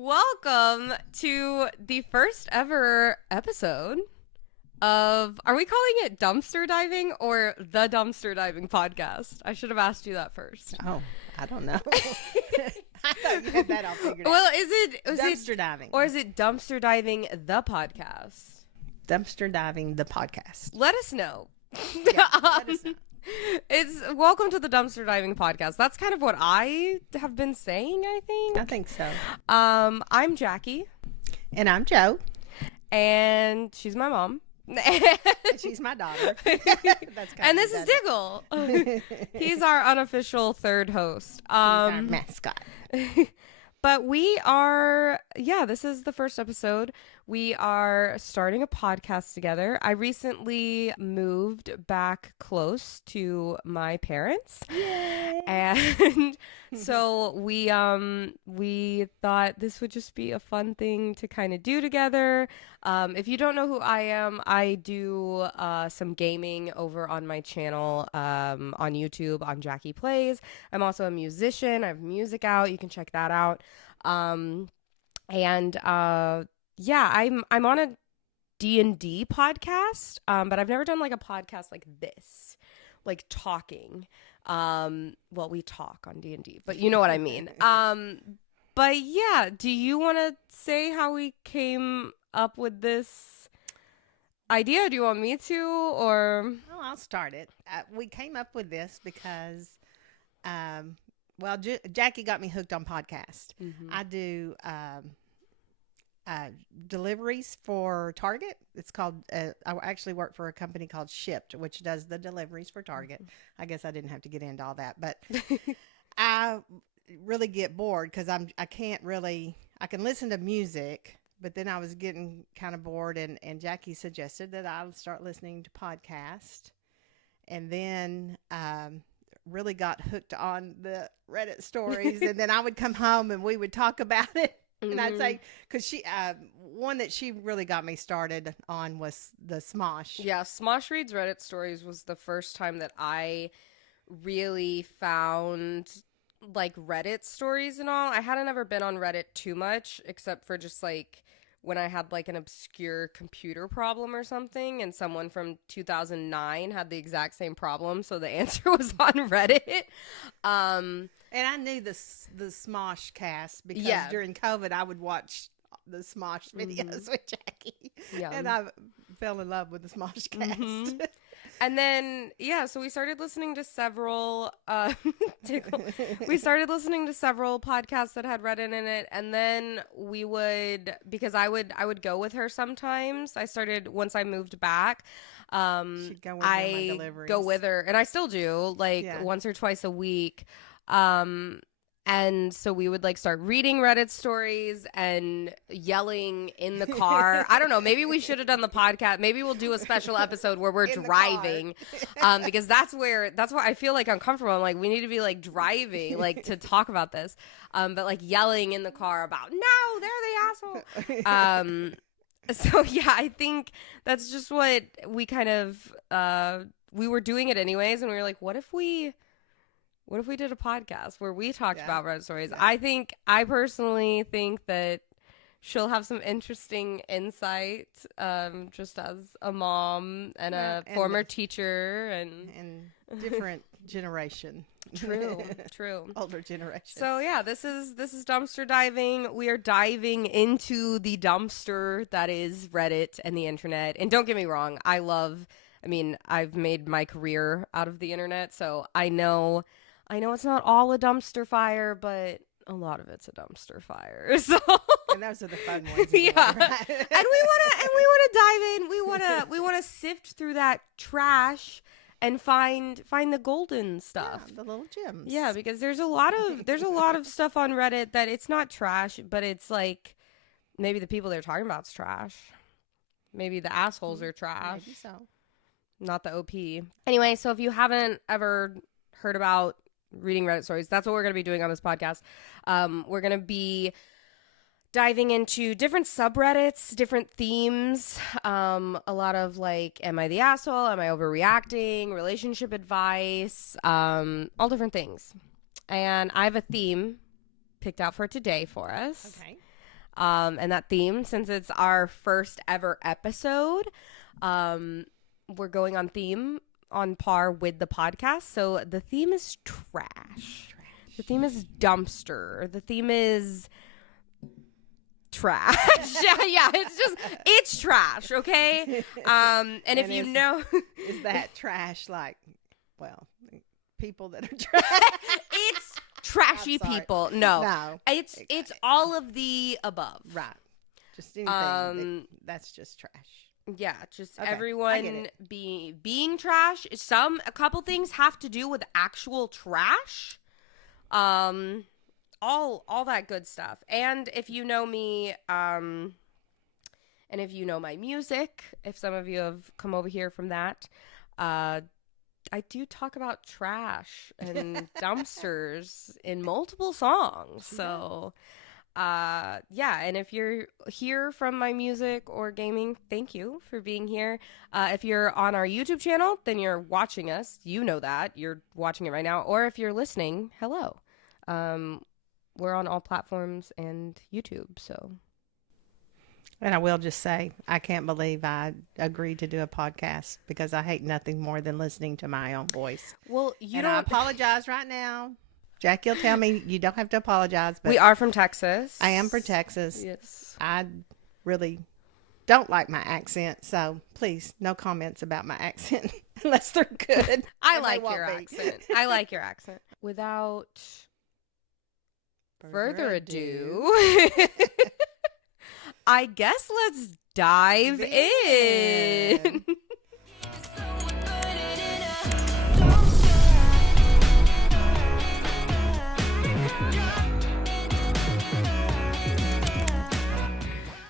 Welcome to the first ever episode of, are we calling it dumpster diving or the dumpster diving podcast? I should have asked you that first. Oh, I don't know. I thought you had that all figured out. Well, is it dumpster diving? Or is it dumpster diving the podcast? Dumpster diving the podcast. Let us know. Yeah, let us know. It's welcome to the dumpster diving podcast. That's kind of what I have been saying, I think. I think so. I'm Jackie. And I'm Jo. And she's my mom. And she's my daughter. That's and this is Diggle. He's our unofficial third host. He's our mascot. But we are, this is the first episode. We are starting a podcast together. I recently moved back close to my parents. Yay. And so we thought this would just be a fun thing to kind of do together. If you don't know who I am, I do some gaming over on my channel on YouTube on Jackie Plays. I'm also a musician. I have music out. You can check that out. I'm on a D&D podcast, but I've never done like a podcast like this, like talking. Well, we talk on D&D, but you know what I mean. But yeah, do you want to say how we came up with this idea? Do you want me to, or? Oh, I'll start it. We came up with this because, Jackie got me hooked on podcasts. Mm-hmm. I do deliveries for Target. It's called, I actually work for a company called Shipped, which does the deliveries for Target. I guess I didn't have to get into all that, but I really get bored because I can listen to music, but then I was getting kind of bored, and Jackie suggested that I start listening to podcasts, and then really got hooked on the Reddit stories, and then I would come home and we would talk about it. And I'd say, because she, one that she really got me started on was the Smosh. Yeah, Smosh Reads Reddit Stories was the first time that I really found, like, Reddit stories and all. I hadn't ever been on Reddit too much, except for just, like, when I had, like, an obscure computer problem or something, and someone from 2009 had the exact same problem, so the answer was on Reddit. And I knew the Smosh cast because during COVID I would watch the Smosh videos with Jackie. Yeah. And I fell in love with the Smosh cast. Mm-hmm. And then, so we started listening to several we started listening to several podcasts that had Reddit in it, and then we would, because I would go with her sometimes. I started once I moved back. She'd go with I go with her, and I still do, once or twice a week. And so we would start reading Reddit stories and yelling in the car. I don't know. Maybe we should have done the podcast. Maybe we'll do a special episode where we're driving, because that's why I feel uncomfortable. I'm like, we need to be driving, to talk about this. But yelling in the car about, no, they're the asshole. So yeah, I think that's just what we kind of, we were doing it anyways. And we were like, what if we did a podcast where we talked about Reddit stories? Yeah. I personally think that she'll have some interesting insight, just as a mom and a former teacher and different generation. True. Older generation. So yeah, this is dumpster diving. We are diving into the dumpster that is Reddit and the internet. And don't get me wrong, I've made my career out of the internet, so I know it's not all a dumpster fire, but a lot of it's a dumpster fire. So, and those are the fun ones. Yeah. Right? and we wanna dive in. We wanna sift through that trash and find the golden stuff. Yeah, the little gems. Yeah, because there's a lot of stuff on Reddit that it's not trash, but it's maybe the people they're talking about is trash. Maybe the assholes are trash. Maybe so. Not the OP. Anyway, so if you haven't ever heard about reading Reddit stories, that's what we're going to be doing on this podcast. We're going to be diving into different subreddits, different themes, a lot of am I the asshole, am I overreacting, relationship advice, all different things. And I have a theme picked out for today for us. Okay. And that theme, since it's our first ever episode, we're going on theme on par with the podcast. So the theme is trash. The theme is dumpster. The theme is trash. yeah, it's trash, okay? And if you know, is that trash like, well, people that are trash? It's trashy people. No. It's all of the above. Right. Just anything that's just trash. Yeah, just everyone being trash. A couple things have to do with actual trash. All that good stuff. And if you know me, and if you know my music, if some of you have come over here from that, I do talk about trash and dumpsters in multiple songs. So, and if you're here from my music or gaming, thank you for being here. If you're on our YouTube channel, then you're watching us. You know that. You're watching it right now. Or if you're listening, hello. We're on all platforms and YouTube, so. And I will just say, I can't believe I agreed to do a podcast because I hate nothing more than listening to my own voice. Well, I apologize right now. Jackie will tell me you don't have to apologize. But we are from Texas. I am from Texas. Yes. I really don't like my accent, so please, no comments about my accent unless they're good. I like your accent. I like your accent. Without further ado, I guess let's dive in.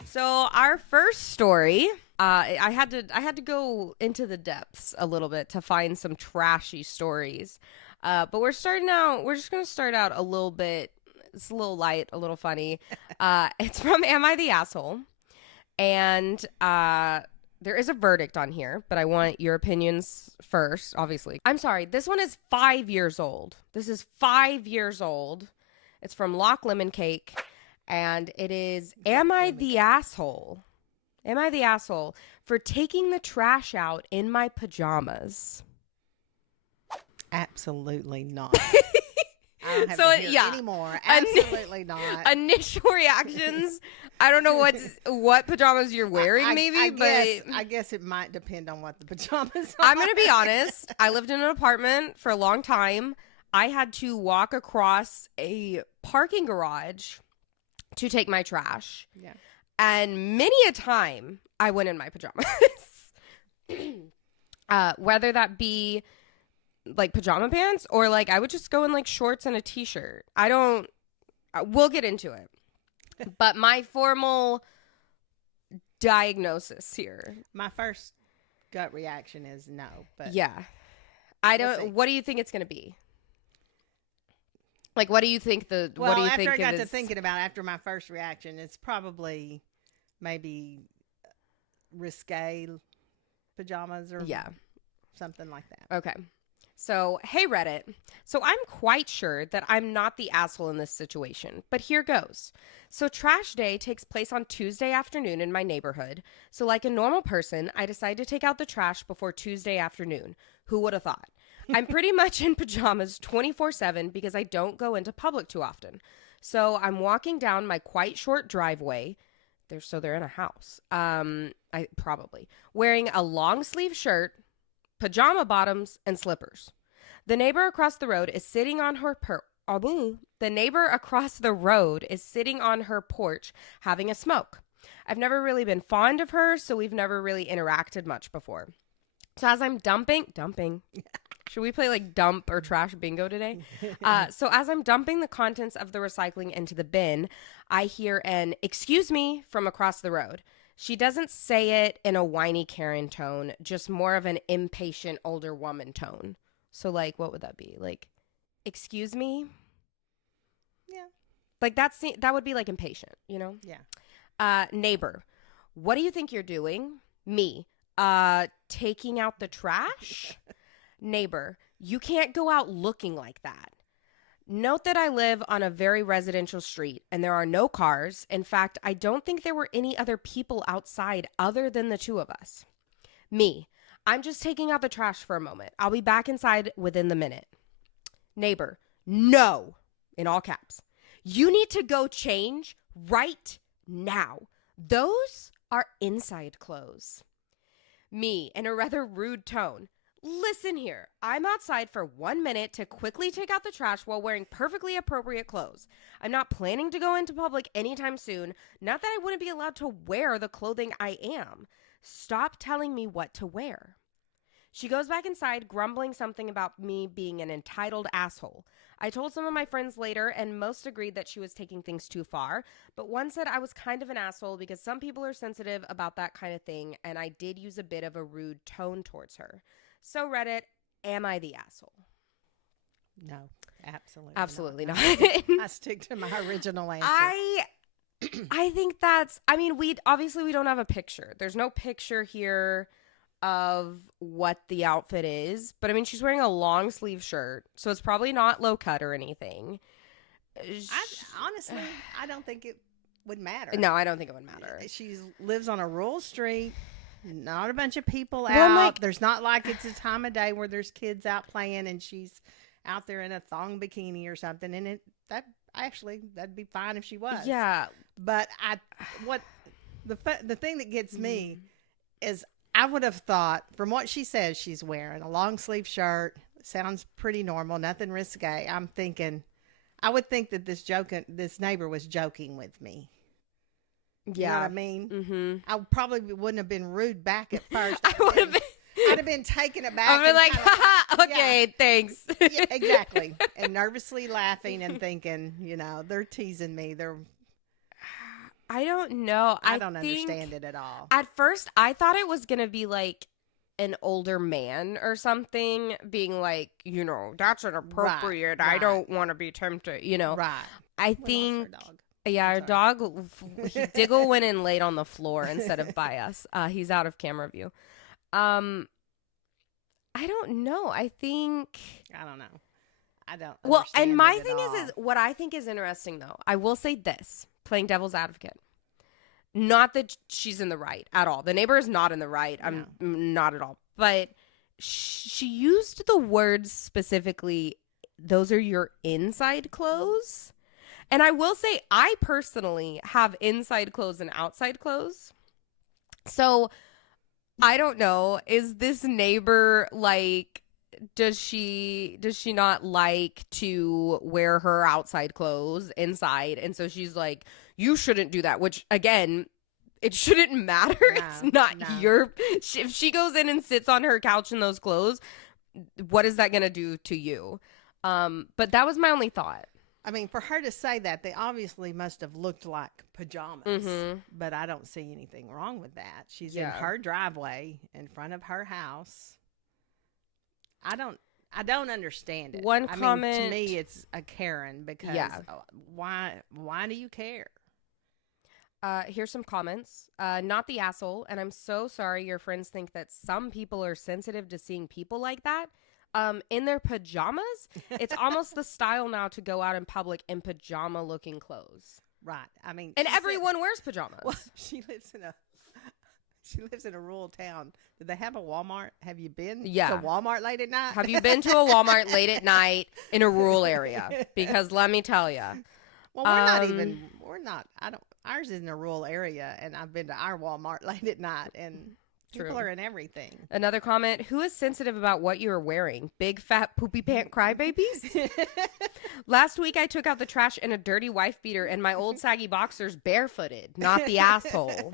So our first story, I had to go into the depths a little bit to find some trashy stories. But we're just going to start out a little bit. It's a little light, a little funny. It's from Am I the Asshole? And there is a verdict on here, but I want your opinions first, obviously. I'm sorry. This one is 5 years old. This is 5 years old. It's from Lock Lemon Cake. And it is, am I the asshole? Am I the asshole for taking the trash out in my pajamas? Absolutely not. I don't have to hear anymore. Absolutely not. Initial reactions. I don't know what pajamas you're wearing, I guess it might depend on what the pajamas are. I'm going to be honest. I lived in an apartment for a long time. I had to walk across a parking garage to take my trash. Yeah. And many a time I went in my pajamas. Whether that be like pajama pants or like I would just go in like shorts and a t-shirt. We'll get into it. But my formal diagnosis here. My first gut reaction is no, but yeah. What do you think it's going to be? Like, what do you think after I got to thinking about it, after my first reaction, it's probably maybe risque pajamas or something like that. Okay. So, hey, Reddit. So, I'm quite sure that I'm not the asshole in this situation, but here goes. So, trash day takes place on Tuesday afternoon in my neighborhood. So, like a normal person, I decide to take out the trash before Tuesday afternoon. Who would have thought? I'm pretty much in pajamas 24/7 because I don't go into public too often. So I'm walking down my quite short driveway. They're in a house. Wearing a long sleeve shirt, pajama bottoms, and slippers. The neighbor across the road is sitting on her porch having a smoke. I've never really been fond of her, so we've never really interacted much before. So as I'm dumping. Should we play like dump or trash bingo today? So as I'm dumping the contents of the recycling into the bin, I hear an "excuse me" from across the road. She doesn't say it in a whiny Karen tone, just more of an impatient older woman tone. So like, what would that be? Like, "Excuse me"? Yeah. Like that would be like impatient, you know? Yeah. Neighbor, what do you think you're doing? Me. Taking out the trash? Neighbor, you can't go out looking like that. Note that I live on a very residential street and there are no cars. In fact, I don't think there were any other people outside other than the two of us. Me, I'm just taking out the trash for a moment. I'll be back inside within the minute. Neighbor, no, in all caps. You need to go change right now. Those are inside clothes. Me, in a rather rude tone. Listen here, I'm outside for 1 minute to quickly take out the trash while wearing perfectly appropriate clothes. I'm not planning to go into public anytime soon. Not that I wouldn't be allowed to wear the clothing I am. Stop telling me what to wear. She goes back inside, grumbling something about me being an entitled asshole. I told some of my friends later, and most agreed that she was taking things too far, but one said I was kind of an asshole because some people are sensitive about that kind of thing, and I did use a bit of a rude tone towards her. So Reddit, am I the asshole? No, absolutely. Absolutely not. I stick to my original answer. I think that's, I mean, we don't have a picture. There's no picture here of what the outfit is, but I mean, she's wearing a long sleeve shirt, so it's probably not low cut or anything. Honestly, I don't think it would matter. No, I don't think it would matter. She lives on a rural street. Not a bunch of people out. There's not like it's a time of day where there's kids out playing and she's out there in a thong bikini or something. And that'd be fine if she was. Yeah. But the thing that gets me is I would have thought from what she says she's wearing a long sleeve shirt. Sounds pretty normal. Nothing risque. I'm thinking, I would think that this neighbor was joking with me. Yeah. You know what I mean? Mm-hmm. I probably wouldn't have been rude back at first. I'd have been taken aback. I'd be like, haha, okay, yeah. Thanks. Yeah, exactly. And nervously laughing and thinking, they're teasing me. I don't know. I don't understand it at all. At first, I thought it was going to be like an older man or something being like, that's inappropriate. Right. I don't want to be tempted, Right. I think... Yeah, our dog, Diggle went in late on the floor instead of by us. He's out of camera view. I don't know. I don't know. I don't. Well, and my thing is what I think is interesting, though. I will say this, playing devil's advocate. Not that she's in the right at all. The neighbor is not in the right. I'm not at all. But she used the words specifically, those are your inside clothes. And I will say, I personally have inside clothes and outside clothes. So, I don't know. Is this neighbor, like, does she not like to wear her outside clothes inside? And so she's like, you shouldn't do that. Which, again, it shouldn't matter. No, it's not your... If she goes in and sits on her couch in those clothes, what is that going to do to you? But that was my only thought. I mean, for her to say that, they obviously must have looked like pajamas, but I don't see anything wrong with that. She's in her driveway in front of her house. I don't understand it. One comment. To me, it's a Karen because why do you care? Here's some comments. Not the asshole, and I'm so sorry your friends think that some people are sensitive to seeing people like that. In their pajamas, it's almost the style now to go out in public in pajama-looking clothes. Right. I mean, and everyone wears pajamas. Well, she lives in a rural town. Do they have a Walmart? Have you been to Walmart late at night? Have you been to a Walmart late at night in a rural area? Because let me tell you. Well, ours is in a rural area, and I've been to our Walmart late at night, and people are in everything. Another comment, who is sensitive about what you are wearing? Big, fat, poopy pant crybabies? Last week, I took out the trash in a dirty wife beater and my old saggy boxers barefooted, not the asshole.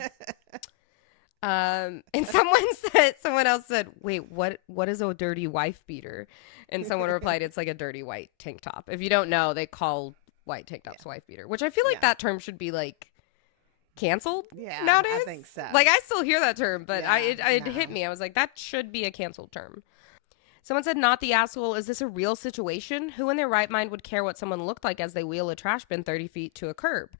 And someone else said, wait, what is a dirty wife beater? And someone replied, it's like a dirty white tank top. If you don't know, they call white tank tops wife beater, which I feel like that term should be like canceled nowadays. I think so. Like, I still hear that term, but it hit me. I was like, that should be a canceled term. Someone said, not the asshole. Is this a real situation? Who in their right mind would care what someone looked like as they wheel a trash bin 30 feet to a curb?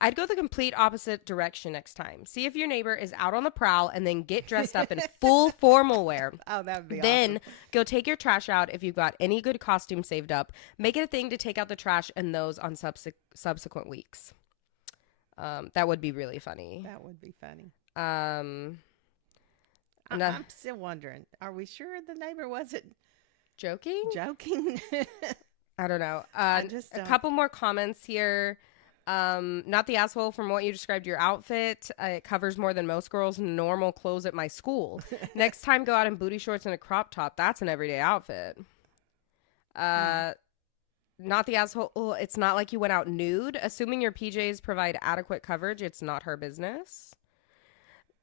I'd go the complete opposite direction next time. See if your neighbor is out on the prowl and then get dressed up in full formal wear. Oh, that would be Then awesome. go take your trash out if you've got any good costume saved up. Make it a thing to take out the trash and those on subsequent weeks. That would be really funny. That would be funny. No. I'm still wondering, are we sure the neighbor wasn't Joking? I don't know. I just a don't. couple more comments here. Not the asshole, from what you described your outfit. It covers more than most girls' normal clothes at my school. Next time, go out in booty shorts and a crop top. That's an everyday outfit. Not the asshole. Oh, it's not like you went out nude. Assuming your PJs provide adequate coverage, it's not her business.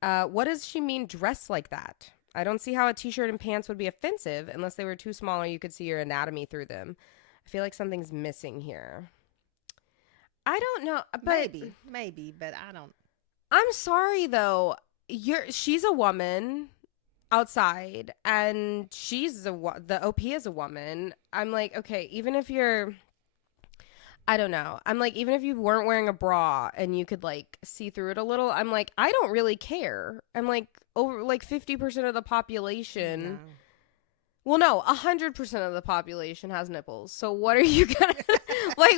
What does she mean dress like that? I don't see how a t-shirt and pants would be offensive unless they were too small or you could see your anatomy through them. I feel like something's missing here. I don't know, but maybe, but I don't. I'm sorry though. She's a woman outside, and the OP is a woman. I'm like, okay, even if you're, I don't know. I'm like, even if you weren't wearing a bra and you could like see through it a little, I'm like, I don't really care. I'm like, over like 50% of the population. No. Well, no, 100% of the population has nipples. So what are you gonna like?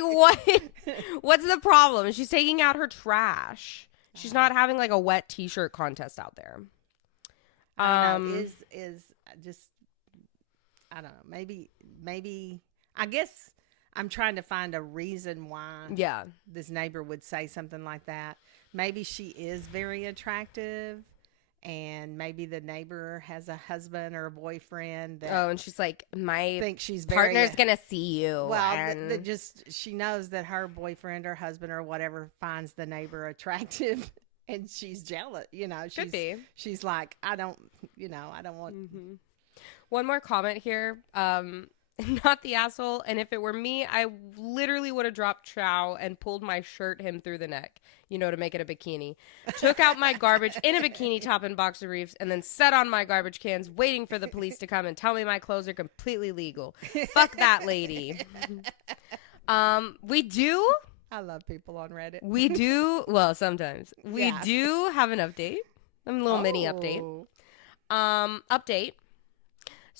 What's the problem? She's taking out her trash. She's not having like a wet T-shirt contest out there. I don't know. Is just, I don't know. Maybe. I guess I'm trying to find a reason why. Yeah. This neighbor would say something like that. Maybe she is very attractive. And maybe the neighbor has a husband or a boyfriend that and she's like, my thinks she's partner's gonna see you. Well, and she knows that her boyfriend or husband or whatever finds the neighbor attractive, and she's jealous. Could be. She's like, I don't want. Mm-hmm. One more comment here. Not the asshole. And if it were me, I literally would have dropped chow and pulled my shirt him through the neck, to make it a bikini. Took out my garbage in a bikini top and boxer briefs, and then set on my garbage cans, waiting for the police to come and tell me my clothes are completely legal. Fuck that lady. We do. I love people on Reddit. We do. Well, sometimes we Yeah. do have an update. A little mini update. Update.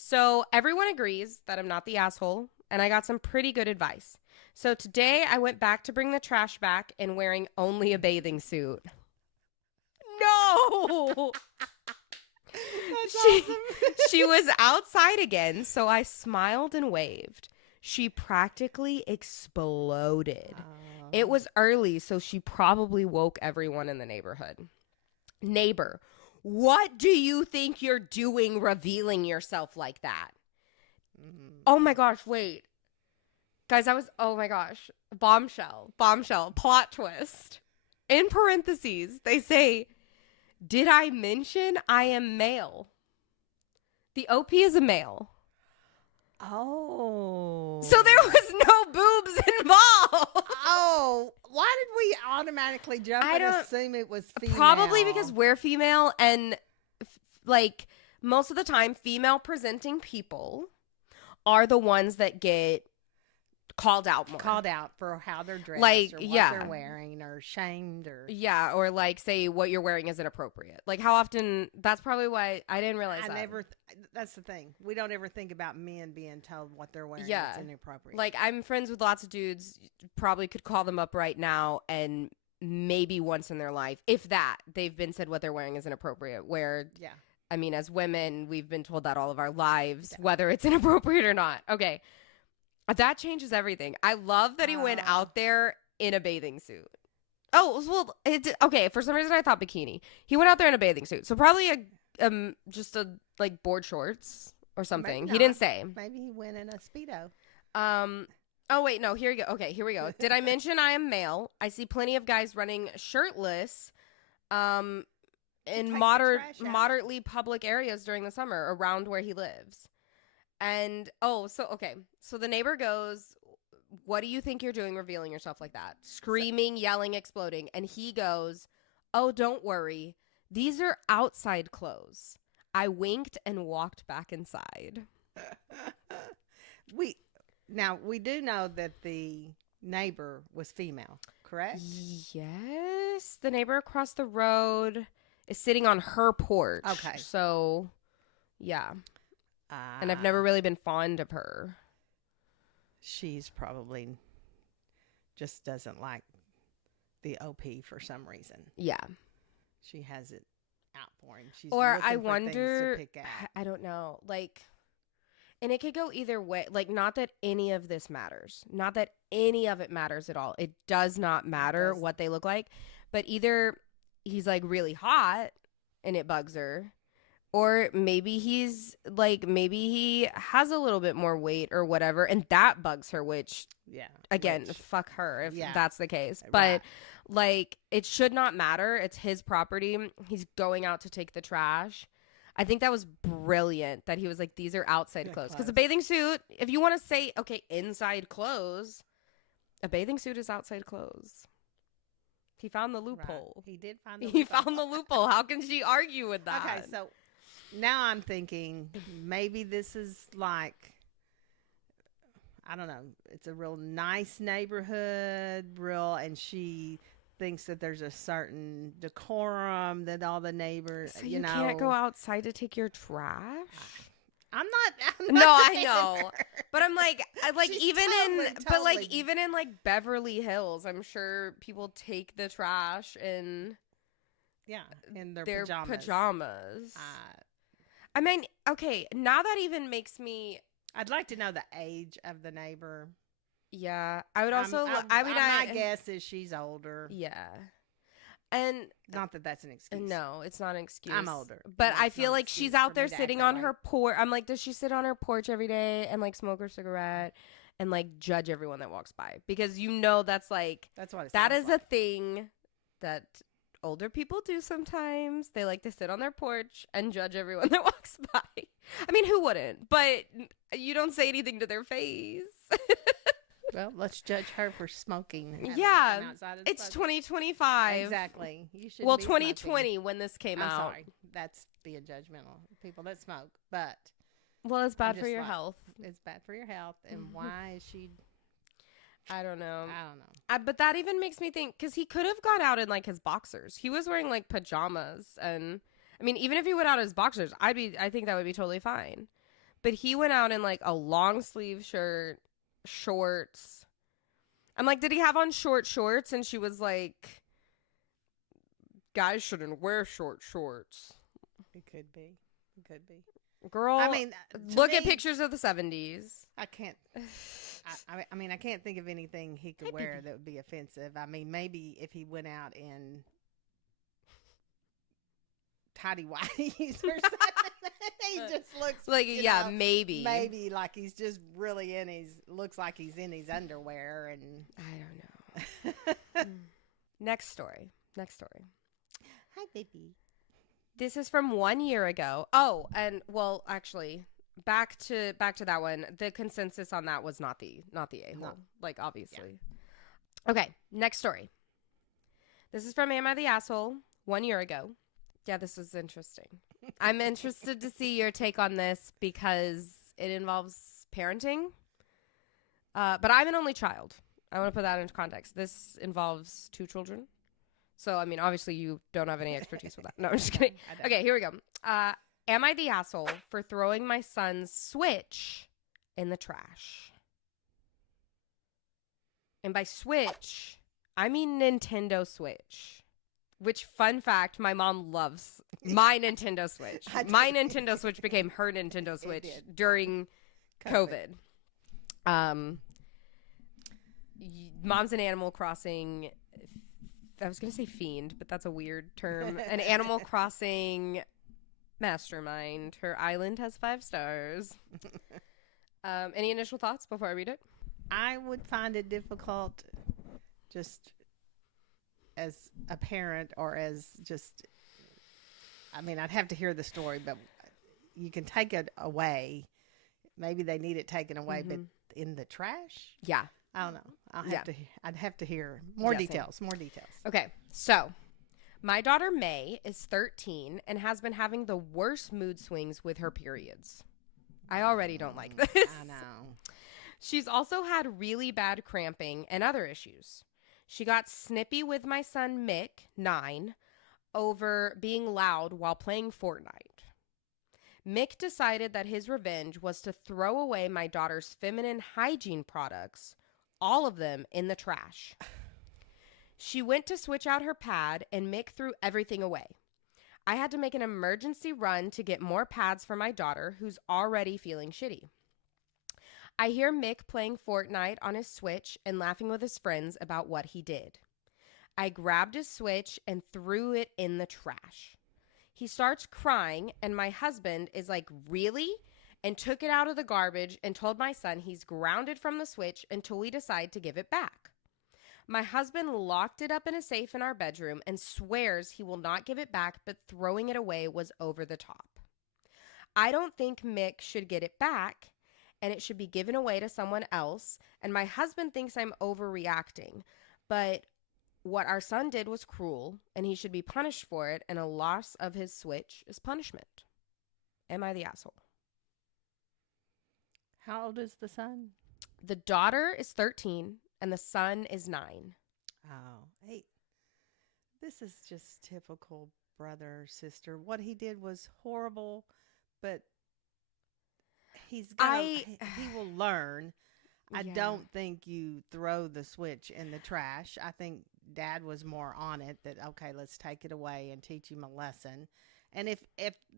So everyone agrees that I'm not the asshole, and I got some pretty good advice. So today I went back to bring the trash back and wearing only a bathing suit. No! She was outside again, so I smiled and waved. She practically exploded. It was early, so she probably woke everyone in the neighborhood. Neighbor, what do you think you're doing revealing yourself like that? Oh my gosh, wait. Guys, oh my gosh. Bombshell, plot twist. In parentheses, they say, did I mention I am male? The OP is a male. Oh. So there was no boobs involved. Oh, why did we automatically jump and assume it was female? Probably because we're female, and most of the time, female presenting people are the ones that get called out more. Called out for how they're dressed, or what they're wearing, or shamed, or or say what you're wearing is inappropriate. Like how often? That's probably why I didn't realize that. That's the thing. We don't ever think about men being told what they're wearing. Yeah, is inappropriate. Like I'm friends with lots of dudes. Probably could call them up right now, and maybe once in their life, if that, they've been said what they're wearing is inappropriate. Where I mean, as women, we've been told that all of our lives, whether it's inappropriate or not. Okay. That changes everything. I love that he went out there in a bathing suit. Oh, well, okay. For some reason, I thought bikini. He went out there in a bathing suit. So probably just board shorts or something. He didn't say. Maybe he went in a Speedo. Oh, wait, no. Here we go. Okay, here we go. Did I mention I am male? I see plenty of guys running shirtless in moderately public areas during the summer around where he lives. And, so the neighbor goes, what do you think you're doing revealing yourself like that? Screaming, yelling, exploding. And he goes, oh, don't worry. These are outside clothes. I winked and walked back inside. We do know that the neighbor was female, correct? Yes. The neighbor across the road is sitting on her porch. Okay. So, yeah. And I've never really been fond of her. She's probably just doesn't like the OP for some reason. Yeah. She has it out for him. She's Or looking I for wonder, things to pick at. I don't know. Like, and it could go either way. Like, not that any of this matters. Not that any of it matters at all. It does not matter what they look like. But either he's like really hot and it bugs her. Or maybe he's like, maybe he has a little bit more weight or whatever. And that bugs her, which, again, fuck her if that's the case. But like, it should not matter. It's his property. He's going out to take the trash. I think that was brilliant that he was like, these are outside clothes. Because a bathing suit, if you want to say, okay, inside clothes, a bathing suit is outside clothes. He found the loophole. Right. He did find the loophole. He found the loophole. How can she argue with that? Okay, so now I'm thinking maybe this is like, I don't know, it's a real nice neighborhood, and she thinks that there's a certain decorum that all the neighbors, so you can't go outside to take your trash? I'm not no, I know. But I'm like She's even totally, even in like Beverly Hills, I'm sure people take the trash in in their pajamas. I mean, okay, now that even makes me I'd like to know the age of the neighbor. Yeah, I would also. My guess is she's older. Yeah, and not that that's an excuse. No, it's not an excuse. I'm older, but I feel like she's out there sitting on her porch. I'm like, does she sit on her porch every day and like smoke her cigarette and like judge everyone that walks by? Because you know that's like that's what that is a thing that older people do sometimes. They like to sit on their porch and judge everyone that walks by. I mean, who wouldn't? But you don't say anything to their face. Well, let's judge her for smoking. Yeah, it's 2025. Exactly. You should. Well, 2020 when this came out. Sorry, that's being judgmental. People that smoke, but well, it's bad for your health. It's bad for your health, and why is she? I don't know. But that even makes me think because he could have gone out in like his boxers. He was wearing like pajamas, and I mean, even if he went out in his boxers, I think that would be totally fine. But he went out in like a long sleeve shirt. Shorts. I'm like, did he have on short shorts? And she was like, guys shouldn't wear short shorts. It could be. Girl, I mean, look at pictures of the 70s. I can't. I mean, I can't think of anything he could wear that would be offensive. I mean, maybe if he went out in tidy whities or something. He just looks like maybe like he's just really looks like he's in his underwear, and I don't know. Next story. Hi, baby. This is from 1 year ago. Oh, and well, actually, back to that one. The consensus on that was not the a-hole. No. Like, obviously. Yeah. Okay, next story. This is from Am I the Asshole? 1 year ago. Yeah, this is interesting. I'm interested to see your take on this because it involves parenting. But I'm an only child. I want to put that into context. This involves 2 children. So, I mean, obviously you don't have any expertise with that. No, I'm just kidding. Okay, here we go. Am I the asshole for throwing my son's Switch in the trash? And by Switch, I mean Nintendo Switch. Which, fun fact, my mom loves my Nintendo Switch. My Nintendo Switch became her Nintendo Switch during COVID. Mom's an Animal Crossing, I was going to say fiend, but that's a weird term. An Animal Crossing mastermind. Her island has 5 stars. Any initial thoughts before I read it? I would find it difficult just as a parent or as just, I mean, I'd have to hear the story, but you can take it away. Maybe they need it taken away, but in the trash? Yeah. I don't know. I'd have to hear more details. Okay. So my daughter May is 13 and has been having the worst mood swings with her periods. I already don't like this. I know. She's also had really bad cramping and other issues. She got snippy with my son Mick, 9, over being loud while playing Fortnite. Mick decided that his revenge was to throw away my daughter's feminine hygiene products, all of them in the trash. She went to switch out her pad, and Mick threw everything away. I had to make an emergency run to get more pads for my daughter, who's already feeling shitty. I hear Mick playing Fortnite on his Switch and laughing with his friends about what he did. I grabbed his Switch and threw it in the trash. He starts crying, and my husband is like, really? And took it out of the garbage and told my son he's grounded from the Switch until we decide to give it back. My husband locked it up in a safe in our bedroom and swears he will not give it back, but throwing it away was over the top. I don't think Mick should get it back, and it should be given away to someone else, and my husband thinks I'm overreacting, but what our son did was cruel, and he should be punished for it, and a loss of his Switch is punishment. Am I the asshole? How old is the son? The daughter is 13, and the son is 9. Oh, hey, this is just typical brother, sister. What he did was horrible, but he will learn. I don't think you throw the Switch in the trash. I think Dad was more on it that, okay, let's take it away and teach him a lesson. And if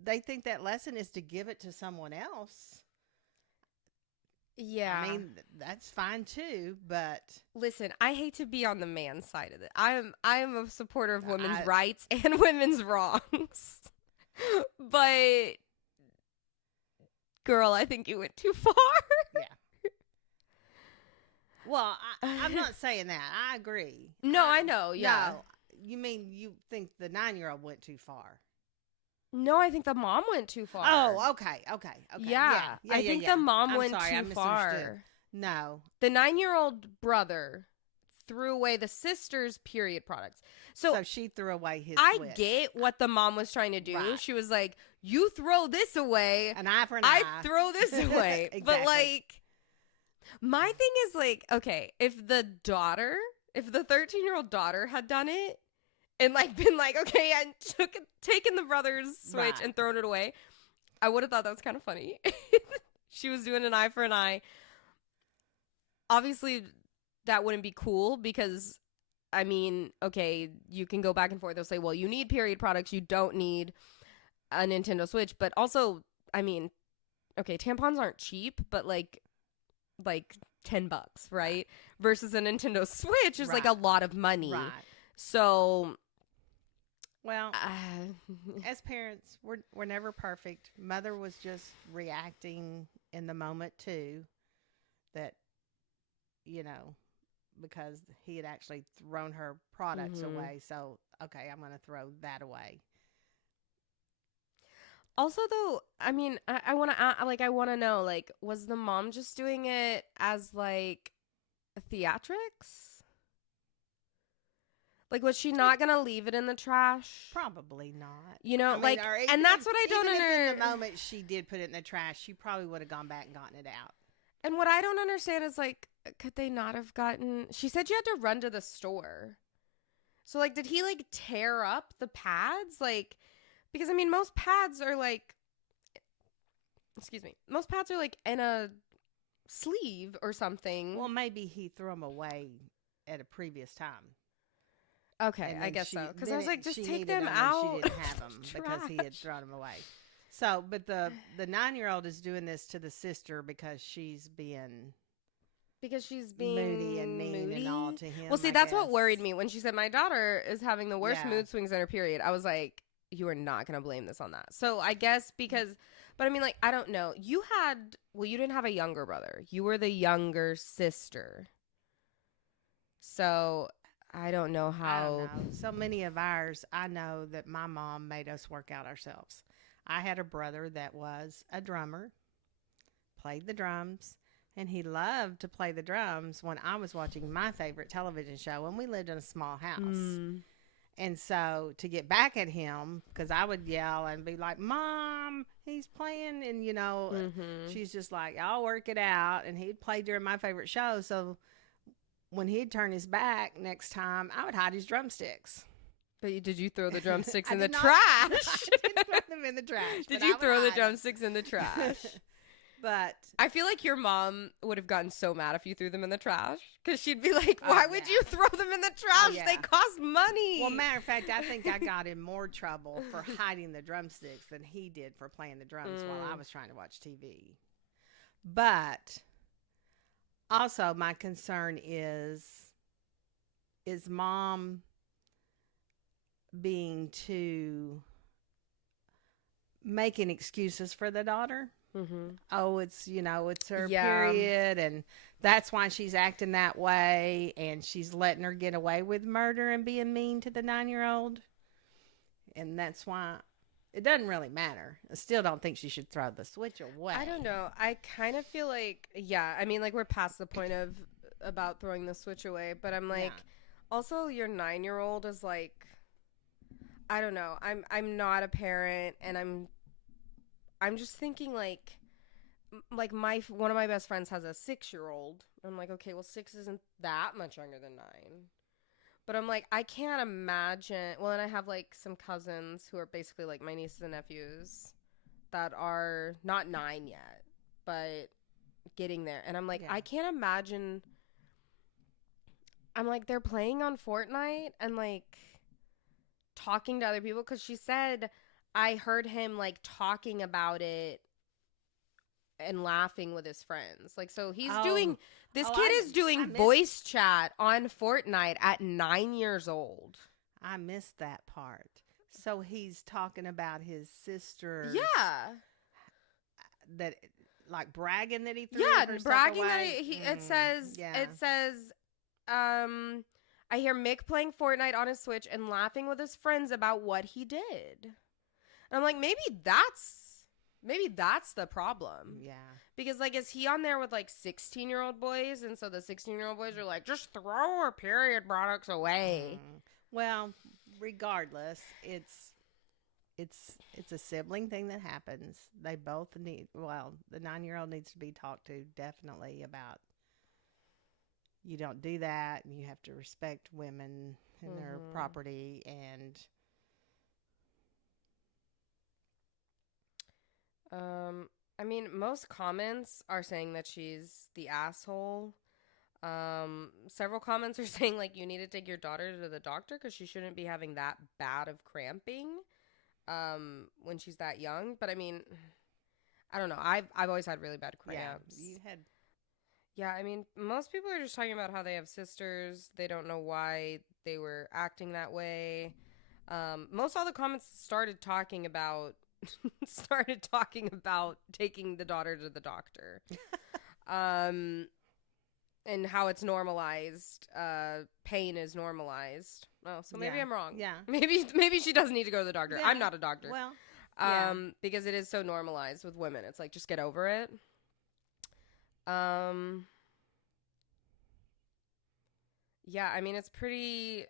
they think that lesson is to give it to someone else, yeah, I mean, that's fine too, but listen, I hate to be on the man's side of it. I am a supporter of women's rights and women's wrongs. But girl, I think you went too far. Yeah. Well, I'm not saying that. I agree. No, I know. Yeah. No, you mean you think the 9-year-old went too far? No, I think the mom went too far. Oh, okay. Yeah, I think the mom went too far. No. The 9-year-old brother threw away the sister's period products. So she threw away his Switch. Get what the mom was trying to do. Right. She was like, you throw this away. An eye for an eye. I throw this away. Exactly. But like, my thing is like, okay, if the 13-year-old daughter had done it and like been like, okay, I taken the brother's Switch and thrown it away, I would have thought that was kind of funny. She was doing an eye for an eye. Obviously, that wouldn't be cool because, I mean, okay, you can go back and forth. They'll say, well, you need period products. You don't need a Nintendo Switch. But also, I mean, okay, tampons aren't cheap, but like $10, right? Versus a Nintendo Switch is like a lot of money. Right. So, well, as parents, we're never perfect. Mother was just reacting in the moment too. That, you know, because he had actually thrown her products away. So, okay, I'm going to throw that away. Also, though, I mean, I want to know, like, was the mom just doing it as, like, theatrics? Like, was she not going to leave it in the trash? Probably not. You know, and that's what I don't understand. In the moment she did put it in the trash, she probably would have gone back and gotten it out. And what I don't understand is, like, could they not have gotten... She said you had to run to the store. So, like, did he, like, tear up the pads? Like... Because, I mean, most pads are, like, most pads are, like, in a sleeve or something. Well, maybe he threw them away at a previous time. Okay, I guess so. Because I was like, just take them out. She didn't have them because he had thrown them away. So, but the 9-year-old is doing this to the sister because she's being moody and mean and all to him. Well, see, that's what worried me when she said my daughter is having the worst mood swings in her period. I was like, you are not going to blame this on that. So I guess but I mean, like, I don't know. You didn't have a younger brother. You were the younger sister. So I don't know how. I don't know. So many of ours, I know that my mom made us work out ourselves. I had a brother that was a drummer, played the drums, and he loved to play the drums when I was watching my favorite television show, and we lived in a small house. And so to get back at him, because I would yell and be like, Mom, he's playing. And, she's just like, I'll work it out. And he'd play during my favorite show. So when he'd turn his back next time, I would hide his drumsticks. But did you throw the drumsticks in the not, trash? I didn't throw them in the trash. Did you throw the drumsticks in the trash? But I feel like your mom would have gotten so mad if you threw them in the trash. Because she'd be like, why would you throw them in the trash? They cost money. Well, matter of fact, I think I got in more trouble for hiding the drumsticks than he did for playing the drums while I was trying to watch TV. But also my concern is Mom being too making excuses for the daughter. Oh, it's her period, and that's why she's acting that way, and she's letting her get away with murder and being mean to the 9-year-old, and that's why it doesn't really matter. I still don't think she should throw the switch away. I don't know. I kind of feel like, I mean, like, we're past the point of about throwing the switch away, but I'm like, also your 9-year-old is like, I don't know. I'm not a parent, and I'm just thinking like one of my best friends has a 6-year-old. I'm like, okay, well, 6 isn't that much younger than 9. But I'm like, I can't imagine. Well, and I have like some cousins who are basically like my nieces and nephews that are not 9 yet, but getting there. And I'm like, I can't imagine. I'm like, they're playing on Fortnite and like talking to other people, because she said I heard him like talking about it and laughing with his friends. Like, so he's doing this kid is doing voice chat on Fortnite at 9 years old. I missed that part. So he's talking about his sister. Yeah. That like bragging that he threw her bragging stuff away. That it says I hear Mick playing Fortnite on his Switch and laughing with his friends about what he did. And I'm like, maybe that's the problem. Yeah. Because, like, is he on there with, like, 16-year-old boys? And so the 16-year-old boys are like, just throw our period products away. Well, regardless, it's a sibling thing that happens. They both need, the 9-year-old needs to be talked to definitely about, you don't do that, and you have to respect women and their property, and I mean, most comments are saying that she's the asshole. Several comments are saying, like, you need to take your daughter to the doctor because she shouldn't be having that bad of cramping when she's that young. But I mean, I don't know. I've always had really bad cramps. Yeah, you had. Yeah, I mean, most people are just talking about how they have sisters. They don't know why they were acting that way. Most all the comments started talking about taking the daughter to the doctor. And how it's normalized. Pain is normalized. Oh, so maybe I'm wrong. Yeah. Maybe she does need to go to the doctor. Yeah. I'm not a doctor. Well, because it is so normalized with women. It's like, just get over it. Yeah, I mean, it's pretty,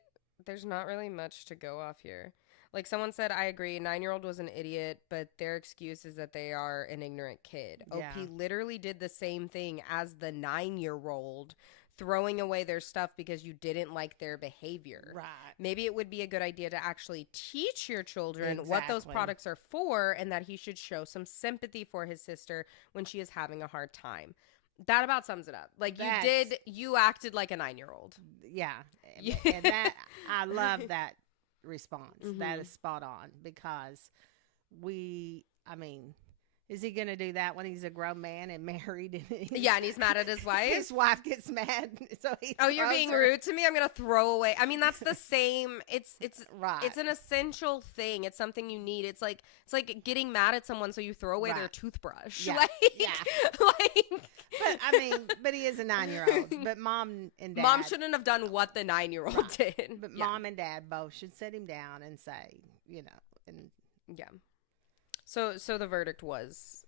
there's not really much to go off here. Like, someone said, I agree, 9-year-old was an idiot, but their excuse is that they are an ignorant kid. Yeah. OP literally did the same thing as the 9-year-old, throwing away their stuff because you didn't like their behavior. Right. Maybe it would be a good idea to actually teach your children what those products are for, and that he should show some sympathy for his sister when she is having a hard time. That about sums it up. Like, you acted like a 9-year-old. Yeah. And that, I love that response. That is spot on, because is he going to do that when he's a grown man and married? Yeah, and he's mad at his wife. His wife gets mad, so you're being rude to me? I'm going to throw away. I mean, that's the same. It's right. It's an essential thing. It's something you need. It's like getting mad at someone so you throw away their toothbrush. Yeah. But he is a 9-year-old. But mom and dad. Mom shouldn't have done what the 9-year-old did. But mom and dad both should sit him down and say, and yeah. So the verdict was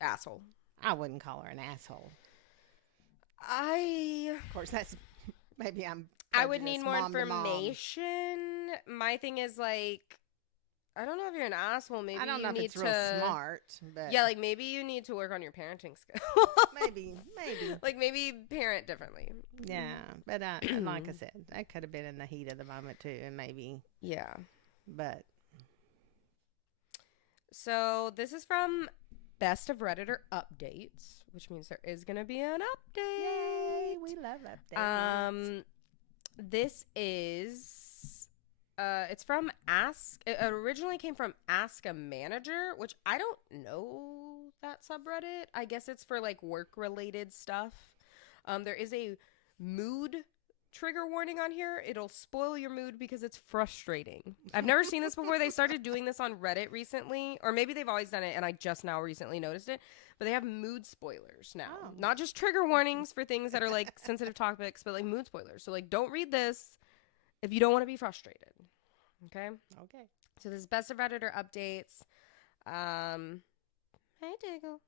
asshole. I wouldn't call her an asshole. Of course, that's maybe I'm I would need prejudice, more mom to mom. information. My thing is like, I don't know if you're an asshole. Maybe I don't you know if need it's to real smart, but Yeah, like maybe you need to work on your parenting skills. maybe. Like maybe parent differently. Yeah, but like I said, that could have been in the heat of the moment too, and maybe. Yeah. But So this is from Best of Redditor Updates, which means there is going to be an update. yay, we love updates. This is it's from it originally came from Ask a Manager, which I don't know that subreddit. I guess it's for like work related stuff. There is a mood trigger warning on here. It'll spoil your mood because it's frustrating. I've never seen this before. They started doing this on Reddit recently, or maybe they've always done it and I just now recently noticed it, but they have mood spoilers now. Oh. Not just trigger warnings for things that are like sensitive topics, but like mood spoilers. So like don't read this if you don't want to be frustrated. Okay? Okay. So this is Best of Redditor Updates. Hey Diggle.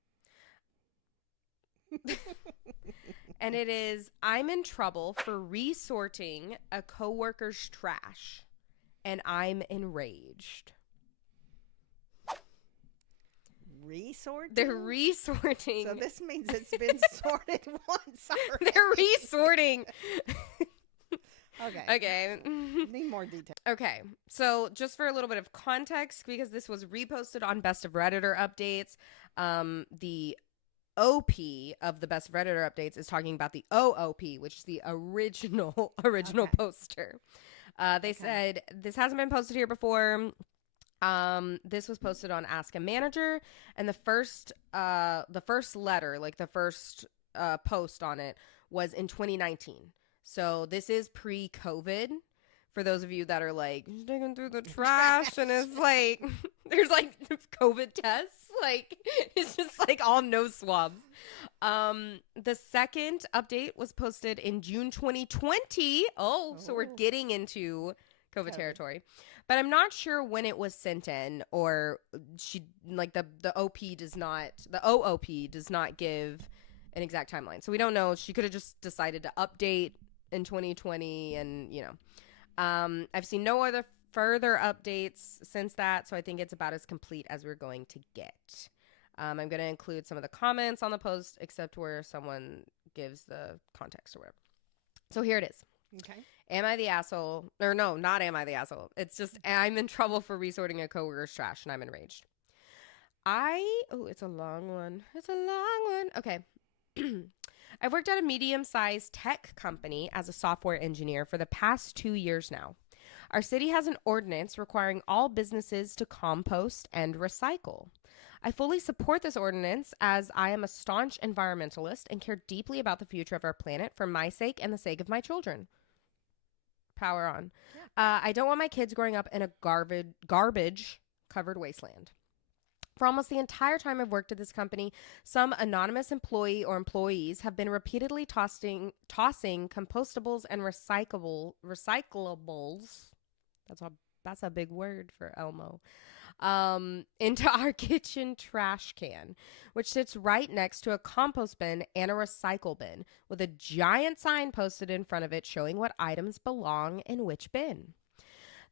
And it is, I'm in trouble for resorting a coworker's trash, and I'm enraged. Resorting? They're resorting. So this means it's been sorted once already. They're resorting. Okay. Okay. Need more detail. Okay. So just for a little bit of context, because this was reposted on Best of Redditor Updates, the OP of the Best of Redditor Updates is talking about the OOP, which is the original Okay. poster. They said this hasn't been posted here before. This was posted on Ask a Manager, and the first letter, like the first post on it, was in 2019. So this is pre-COVID. For those of you that are like digging through the trash and it's like there's like COVID tests, like it's just like all nose swabs. The second update was posted in June 2020. So we're getting into COVID territory. But I'm not sure when it was sent in, or she like the OOP does not give an exact timeline. So we don't know. She could have just decided to update in 2020 and, you know. I've seen no other further updates since that, so I think it's about as complete as we're going to get. I'm going to include some of the comments on the post, except where someone gives the context or whatever. So here it is. Okay. Am I the asshole? Or no, not am I the asshole. It's just I'm in trouble for resorting a coworker's trash and I'm enraged. It's a long one. Okay. I've worked at a medium-sized tech company as a software engineer for the past 2 years now. Our city has an ordinance requiring all businesses to compost and recycle. I fully support this ordinance as I am a staunch environmentalist and care deeply about the future of our planet for my sake and the sake of my children. Power on. Yeah. I don't want my kids growing up in a garbage-covered wasteland. For almost the entire time I've worked at this company, some anonymous employee or employees have been repeatedly tossing compostables and recyclables. That's a big word for Elmo. Into our kitchen trash can, which sits right next to a compost bin and a recycle bin, with a giant sign posted in front of it showing what items belong in which bin.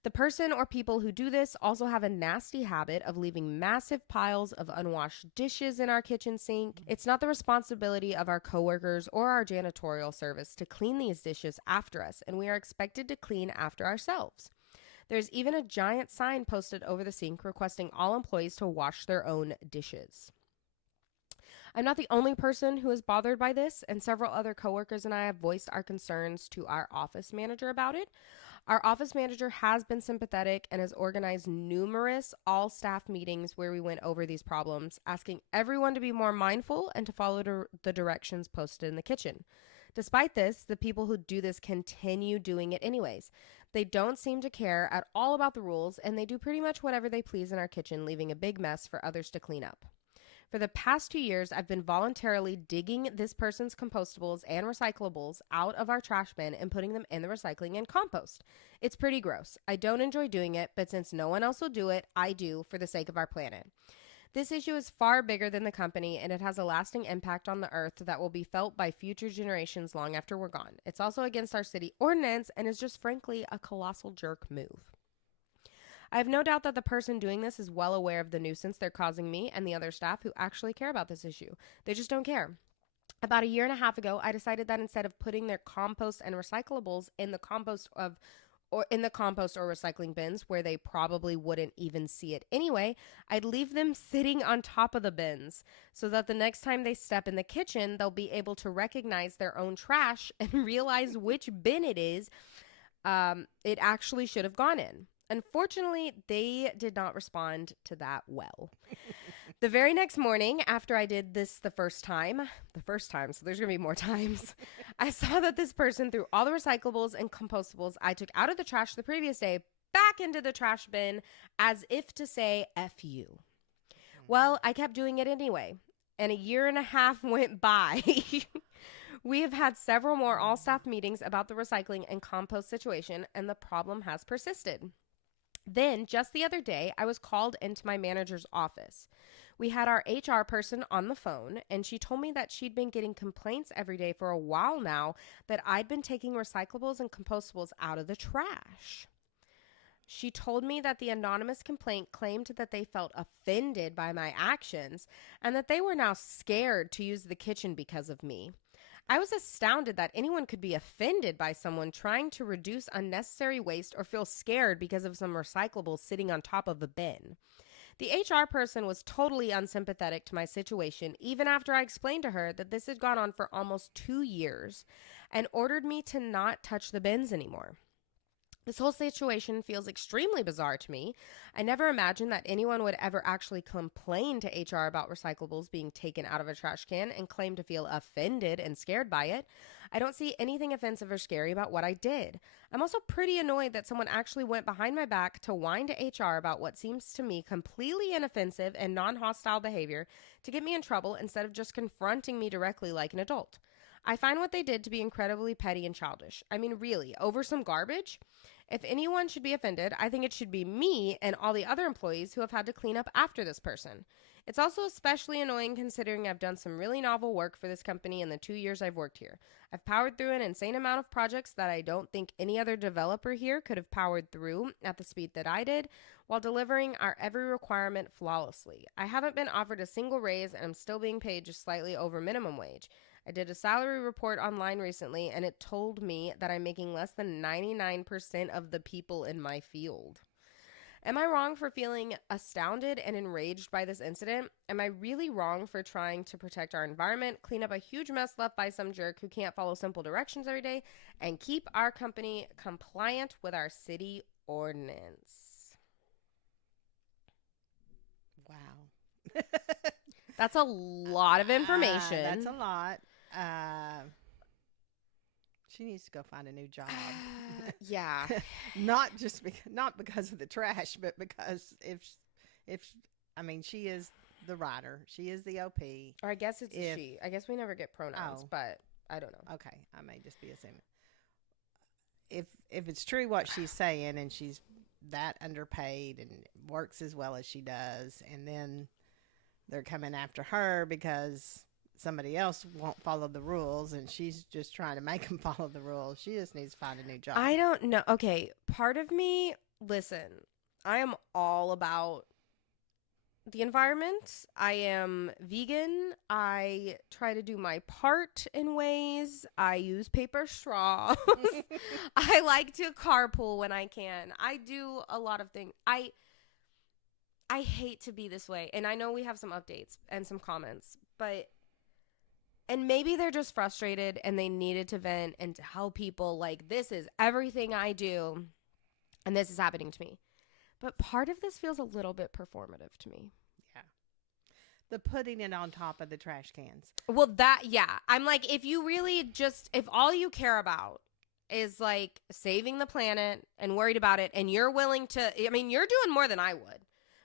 The person or people who do this also have a nasty habit of leaving massive piles of unwashed dishes in our kitchen sink. It's not the responsibility of our coworkers or our janitorial service to clean these dishes after us, and we are expected to clean after ourselves. There's even a giant sign posted over the sink requesting all employees to wash their own dishes. I'm not the only person who is bothered by this, and several other coworkers and I have voiced our concerns to our office manager about it. Our office manager has been sympathetic and has organized numerous all-staff meetings where we went over these problems, asking everyone to be more mindful and to follow the directions posted in the kitchen. Despite this, the people who do this continue doing it anyways. They don't seem to care at all about the rules, and they do pretty much whatever they please in our kitchen, leaving a big mess for others to clean up. For the past 2 years, I've been voluntarily digging this person's compostables and recyclables out of our trash bin and putting them in the recycling and compost. It's pretty gross. I don't enjoy doing it, but since no one else will do it, I do for the sake of our planet. This issue is far bigger than the company, and it has a lasting impact on the earth that will be felt by future generations long after we're gone. It's also against our city ordinance and is just frankly a colossal jerk move. I have no doubt that the person doing this is well aware of the nuisance they're causing me and the other staff who actually care about this issue. They just don't care. About a year and a half ago, I decided that instead of putting their compost and recyclables in the compost or recycling bins where they probably wouldn't even see it anyway, I'd leave them sitting on top of the bins so that the next time they step in the kitchen, they'll be able to recognize their own trash and realize which bin it actually should have gone in. Unfortunately, they did not respond to that well. The very next morning, after I did this the first time, so there's going to be more times, I saw that this person threw all the recyclables and compostables I took out of the trash the previous day back into the trash bin as if to say, F you. Well, I kept doing it anyway, and a year and a half went by. We have had several more all-staff meetings about the recycling and compost situation, and the problem has persisted. Then, just the other day, I was called into my manager's office. We had our HR person on the phone, and she told me that she'd been getting complaints every day for a while now that I'd been taking recyclables and compostables out of the trash. She told me that the anonymous complaint claimed that they felt offended by my actions and that they were now scared to use the kitchen because of me. I was astounded that anyone could be offended by someone trying to reduce unnecessary waste or feel scared because of some recyclables sitting on top of a bin. The HR person was totally unsympathetic to my situation, even after I explained to her that this had gone on for almost 2 years and ordered me to not touch the bins anymore. This whole situation feels extremely bizarre to me. I never imagined that anyone would ever actually complain to HR about recyclables being taken out of a trash can and claim to feel offended and scared by it. I don't see anything offensive or scary about what I did. I'm also pretty annoyed that someone actually went behind my back to whine to HR about what seems to me completely inoffensive and non-hostile behavior to get me in trouble instead of just confronting me directly like an adult. I find what they did to be incredibly petty and childish. I mean, really, over some garbage? If anyone should be offended, I think it should be me and all the other employees who have had to clean up after this person. It's also especially annoying considering I've done some really novel work for this company in the 2 years I've worked here. I've powered through an insane amount of projects that I don't think any other developer here could have powered through at the speed that I did, while delivering our every requirement flawlessly. I haven't been offered a single raise, and I'm still being paid just slightly over minimum wage. I did a salary report online recently, and it told me that I'm making less than 99% of the people in my field. Am I wrong for feeling astounded and enraged by this incident? Am I really wrong for trying to protect our environment, clean up a huge mess left by some jerk who can't follow simple directions every day, and keep our company compliant with our city ordinance? Wow. That's a lot of information. That's a lot. She needs to go find a new job. Yeah. not because of the trash, but because if I mean, she is the writer. She is the OP. Or I guess it's a she. I guess we never get pronouns, but I don't know. Okay, I may just be assuming. If it's true what she's saying, and she's that underpaid and works as well as she does, and then they're coming after her because somebody else won't follow the rules, and she's just trying to make them follow the rules. She just needs to find a new job. I don't know. Okay, part of me, listen, I am all about the environment. I am vegan. I try to do my part in ways. I use paper straws. I like to carpool when I can. I do a lot of things. I hate to be this way, and I know we have some updates and some comments, and maybe they're just frustrated and they needed to vent and to tell people, like, this is everything I do and this is happening to me. But part of this feels a little bit performative to me. Yeah. The putting it on top of the trash cans. Well, I'm like, if you really if all you care about is like saving the planet and worried about it, and you're willing to, I mean, you're doing more than I would.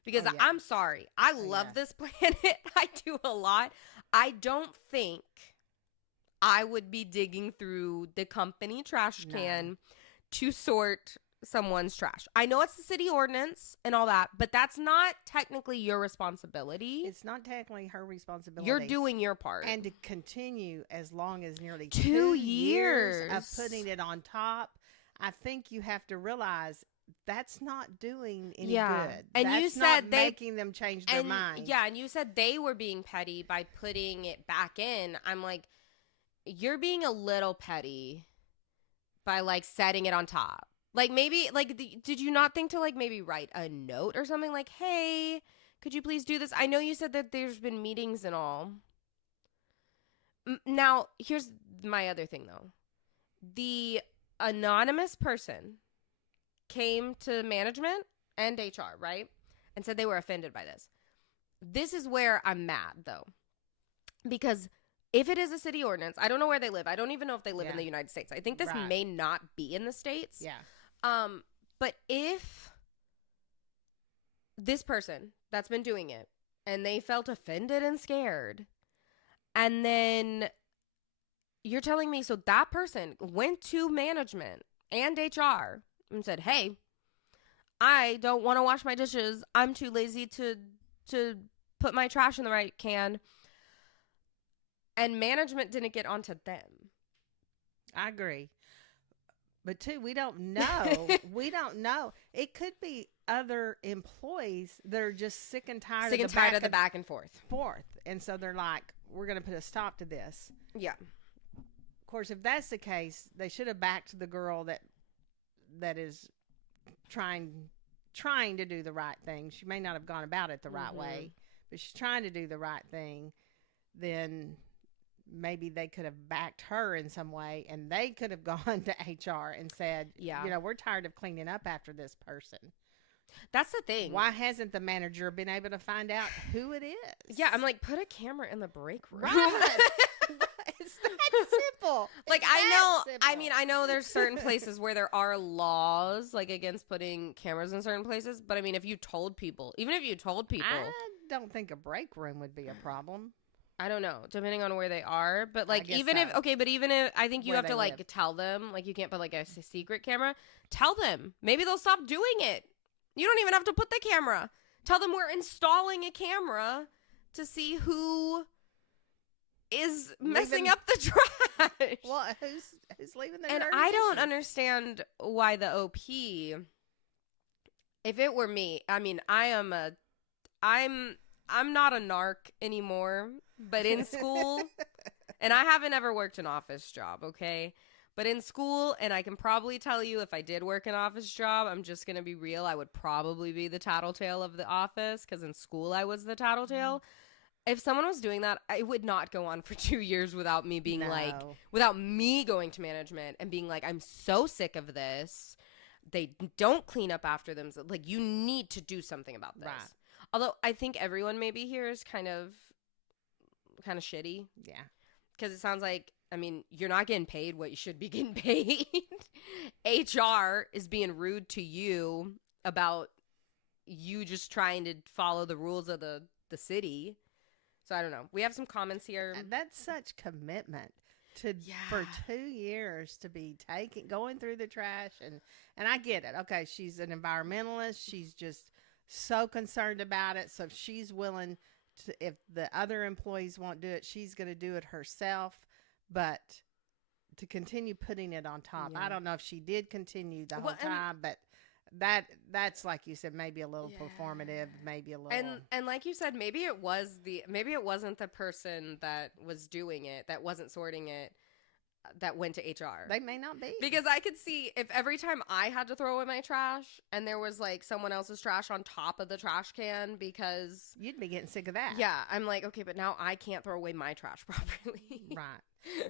Because I'm sorry, I love this planet. I do a lot. I don't think I would be digging through the company trash can to sort someone's trash. I know it's the city ordinance and all that, but that's not technically your responsibility. It's not technically her responsibility. You're doing your part. And to continue as long as nearly 2 years of putting it on top, I think you have to realize that's not doing any good. And that's you said not making them change their mind. Yeah, and you said they were being petty by putting it back in. I'm like, you're being a little petty by like setting it on top. Like maybe like did you not think to like maybe write a note or something like, hey, could you please do this? I know you said that there's been meetings and all. Now, here's my other thing though. The anonymous person came to management and HR, right? And said they were offended by this. This is where I'm mad though. Because if it is a city ordinance, I don't know where they live. I don't even know if they live in the United States. I think this may not be in the States. Yeah. But if this person that's been doing it and they felt offended and scared, and then you're telling me, so that person went to management and HR and said, hey, I don't want to wash my dishes. I'm too lazy to put my trash in the right can. And management didn't get onto them. I agree. But too, we don't know. We don't know. It could be other employees that are just sick and tired of the back and forth. And so they're like, we're going to put a stop to this. Yeah. Of course, if that's the case, they should have backed the girl that is trying to do the right thing. She may not have gone about it the right way, but she's trying to do the right thing. Then maybe they could have backed her in some way, and they could have gone to HR and said, we're tired of cleaning up after this person. That's the thing. Why hasn't the manager been able to find out who it is? Yeah, I'm like, put a camera in the break room. Right. It's that simple. Like, I know there's certain places where there are laws, like, against putting cameras in certain places, but I mean, even if you told people. I don't think a break room would be a problem. I don't know, depending on where they are. But like, even if I think you have to like tell them, like you can't put like a secret camera. Tell them. Maybe they'll stop doing it. You don't even have to put the camera. Tell them we're installing a camera to see who is messing up the trash. Well, who's leaving their And dirty I don't dishes? understand why the OP, if it were me, I mean, I'm not a narc anymore, but in school, and I haven't ever worked an office job, okay? But in school, and I can probably tell you if I did work an office job, I'm just going to be real, I would probably be the tattletale of the office, because in school I was the tattletale. If someone was doing that, I would not go on for 2 years without me being without me going to management and being like, I'm so sick of this. They don't clean up after them. Like, you need to do something about this. Right. Although I think everyone maybe here is kind of shitty. Yeah. Because it sounds like, I mean, you're not getting paid what you should be getting paid. HR is being rude to you about you just trying to follow the rules of the city. So I don't know. We have some comments here. That's such commitment for 2 years to be going through the trash. And I get it. Okay, she's an environmentalist. She's just so concerned about it. So if she's willing to, if the other employees won't do it, she's going to do it herself. But to continue putting it on top, I don't know if she did continue the whole time, but that's like you said, maybe a little performative, maybe a little. And like you said, maybe it wasn't the person that was doing it, that wasn't sorting it, that went to HR. They may not be. Because I could see if every time I had to throw away my trash and there was like someone else's trash on top of the trash can, because you'd be getting sick of that. Yeah. I'm like, okay, but now I can't throw away my trash properly. Right.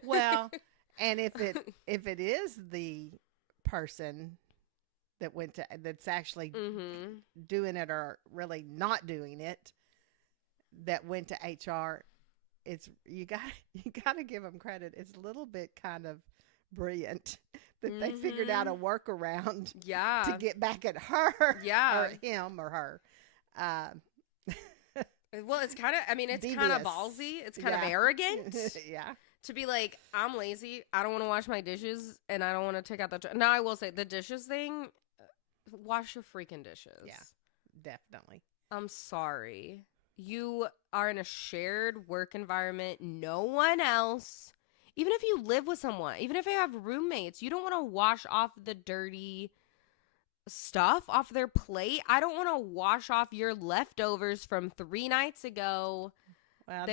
Well, and if it is the person that's actually doing it or really not doing it, that went to HR, you got to give them credit. It's a little bit kind of brilliant that they figured out a workaround to get back at her or him or her. Well, it's kind of, I mean, it's kind of ballsy. It's kind of arrogant. Yeah. To be like, I'm lazy. I don't want to wash my dishes and I don't want to take out the trash. Now, I will say the dishes thing, wash your freaking dishes. Yeah. Definitely. I'm sorry. You are in a shared work environment. No one else. Even if you live with someone, even if you have roommates, you don't want to wash off the dirty stuff off their plate. I don't want to wash off your leftovers from 3 nights ago. Well,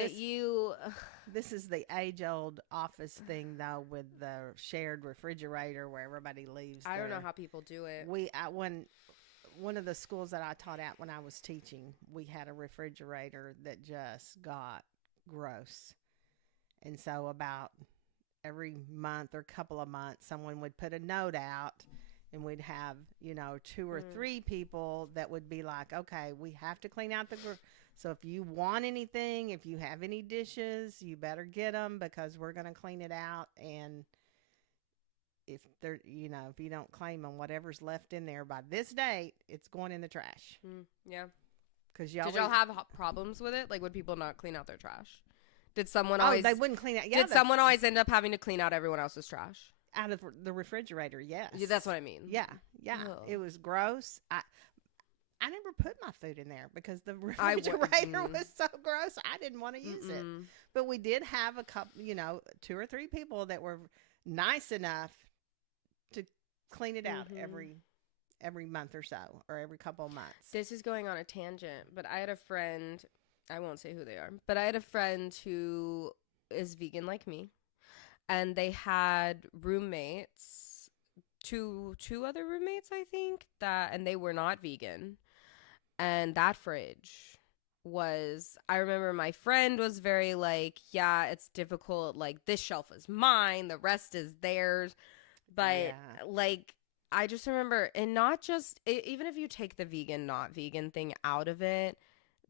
this is the age-old office thing, though, with the shared refrigerator where everybody leaves. I don't know how people do it. One of the schools that I taught at when I was teaching, we had a refrigerator that just got gross. And so about every month or couple of months, someone would put a note out, and we'd have, 2 or 3 people that would be like, okay, we have to clean out so if you want anything, if you have any dishes, you better get them because we're going to clean it out. And if they're, if you don't claim them, whatever's left in there by this date, it's going in the trash. Yeah. Did y'all have problems with it? Like, would people not clean out their trash? Did someone always? They wouldn't clean out. Yeah, did someone always end up having to clean out everyone else's trash? Out of the refrigerator? Yes. Yeah, that's what I mean. Yeah. Ugh. It was gross. I never put my food in there because the refrigerator was so gross. I didn't want to use it. But we did have a couple, 2 or 3 people that were nice enough to clean it out every month or so, or every couple of months. This is going on a tangent, but I had a friend, I won't say who they are, but I had a friend who is vegan like me, and they had roommates, two other roommates, I think, and they were not vegan. And that fridge I remember my friend was very like, yeah, it's difficult. Like, this shelf is mine. The rest is theirs. But I just remember, and not just, even if you take the vegan, not vegan thing out of it,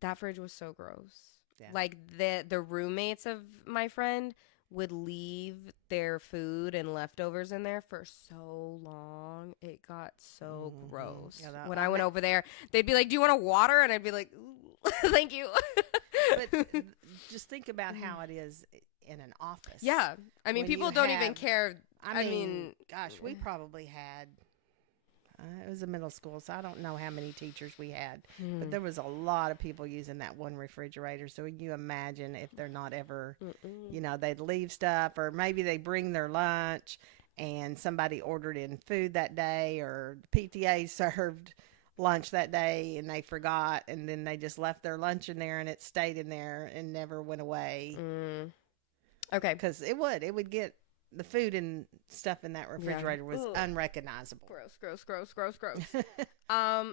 that fridge was so gross. Yeah. Like, the roommates of my friend would leave their food and leftovers in there for so long. It got so gross. Yeah, when I went over there, they'd be like, do you want a water? And I'd be like, thank you. But just think about how it is in an office. Yeah. I mean, people don't even care. I mean, gosh, we probably had, it was a middle school, so I don't know how many teachers we had, but there was a lot of people using that one refrigerator. So you imagine if they're not ever, they'd leave stuff, or maybe they bring their lunch and somebody ordered in food that day, or PTA served lunch that day and they forgot, and then they just left their lunch in there and it stayed in there and never went away. Okay. Because it would get, the food and stuff in that refrigerator was unrecognizable. Gross.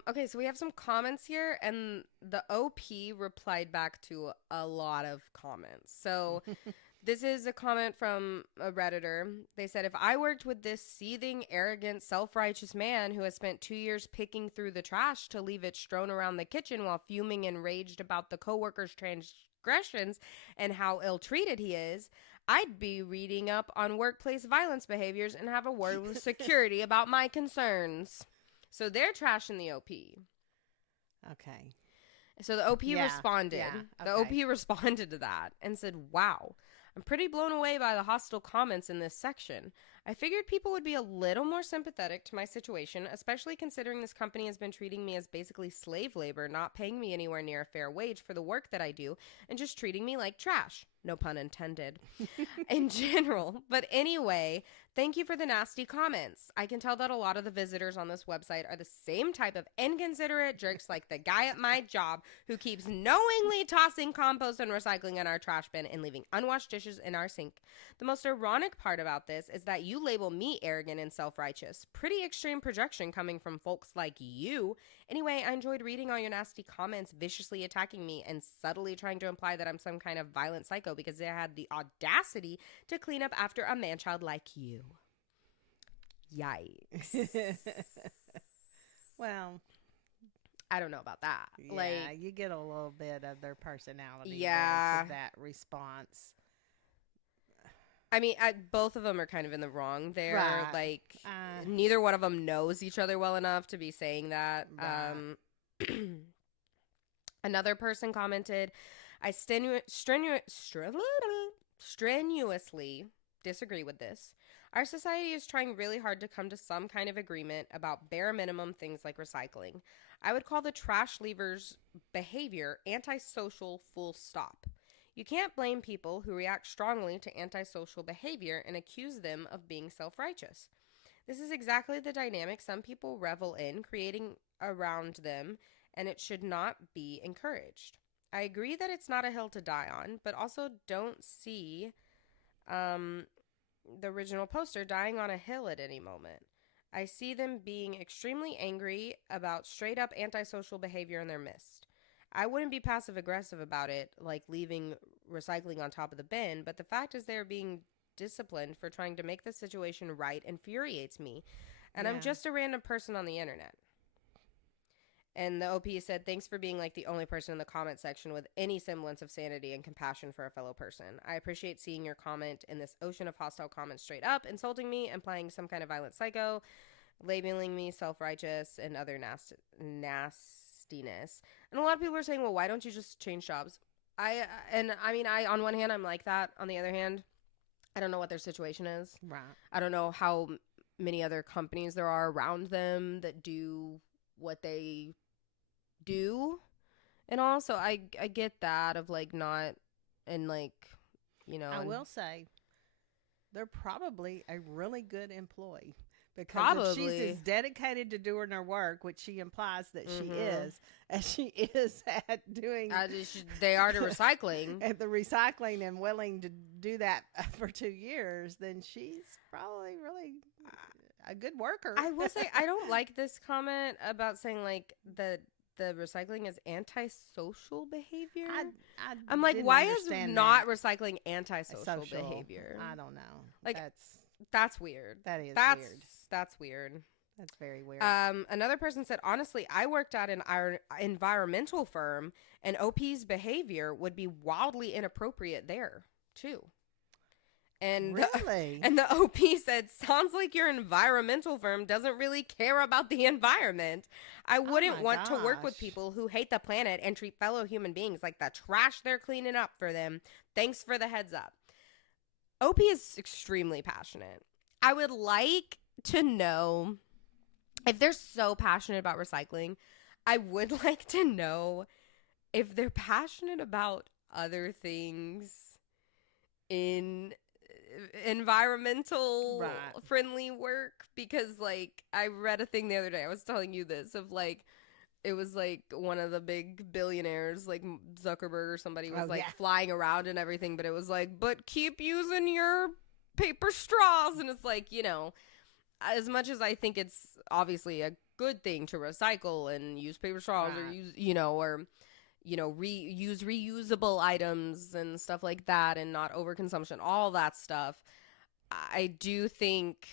Okay, so we have some comments here, and the OP replied back to a lot of comments. So this is a comment from a Redditor. They said, if I worked with this seething, arrogant, self-righteous man who has spent 2 years picking through the trash to leave it strewn around the kitchen while fuming and enraged about the coworkers' transgressions and how ill-treated he is, I'd be reading up on workplace violence behaviors and have a word with security about my concerns. So they're trashing the OP. Okay. So the OP responded. Yeah, okay. The OP responded to that and said, wow, I'm pretty blown away by the hostile comments in this section. I figured people would be a little more sympathetic to my situation, especially considering this company has been treating me as basically slave labor, not paying me anywhere near a fair wage for the work that I do, and just treating me like trash. No pun intended. In general. But anyway, thank you for the nasty comments. I can tell that a lot of the visitors on this website are the same type of inconsiderate jerks like the guy at my job who keeps knowingly tossing compost and recycling in our trash bin and leaving unwashed dishes in our sink. The most ironic part about this is that you label me arrogant and self-righteous. Pretty extreme projection coming from folks like you. Anyway, I enjoyed reading all your nasty comments, viciously attacking me and subtly trying to imply that I'm some kind of violent psycho because they had the audacity to clean up after a man-child like you. Yikes. Well, I don't know about that. Yeah, you get a little bit of their personality to that response. I mean, both of them are kind of in the wrong there. Right. Like, neither one of them knows each other well enough to be saying that. Right. Another person commented, I strenuously disagree with this. Our society is trying really hard to come to some kind of agreement about bare minimum things like recycling. I would call the trash leavers' behavior antisocial, full stop. You can't blame people who react strongly to antisocial behavior and accuse them of being self-righteous. This is exactly the dynamic some people revel in, creating around them, and it should not be encouraged. I agree that it's not a hill to die on, but also don't see the original poster dying on a hill at any moment. I see them being extremely angry about straight up antisocial behavior in their midst. I wouldn't be passive aggressive about it, like leaving recycling on top of the bin, but the fact is they're being disciplined for trying to make the situation right infuriates me. And I'm just a random person on the internet. And the OP said, thanks for being like the only person in the comment section with any semblance of sanity and compassion for a fellow person. I appreciate seeing your comment in this ocean of hostile comments straight up, insulting me, implying some kind of violent psycho, labeling me self-righteous, and other nastiness. And a lot of people are saying, well, why don't you just change jobs? I on one hand, I'm like that. On the other hand, I don't know what their situation is. Right. I don't know how many other companies there are around them that do what they do, and also I get that of like not, and like, you know, I will say they're probably a really good employee, because if she's as dedicated to doing her work, which she implies that she is, as she is at doing they are to recycling at the recycling, and willing to do that for 2 years, then she's probably really a good worker. I will say I don't like this comment about saying like the recycling is antisocial behavior. I'm like, why is not recycling antisocial behavior? I don't know. Like that's weird. That is weird. That's weird. That's very weird. Another person said, honestly, I worked at an environmental firm, and OP's behavior would be wildly inappropriate there too. And really? The OP said, sounds like your environmental firm doesn't really care about the environment. I wouldn't want to work with people who hate the planet and treat fellow human beings like the trash they're cleaning up for them. Thanks for the heads up. OP is extremely passionate. I would like to know, if they're so passionate about recycling, I would like to know if they're passionate about other things in environmental friendly work, because like I read a thing the other day, I was telling you this, of like it was like one of the big billionaires like Zuckerberg or somebody was flying around and everything, but it was like, but keep using your paper straws, and it's like, you know, as much as I think it's obviously a good thing to recycle and use paper straws or use, you know, or you know, use reusable items and stuff like that, and not overconsumption, all that stuff. I do think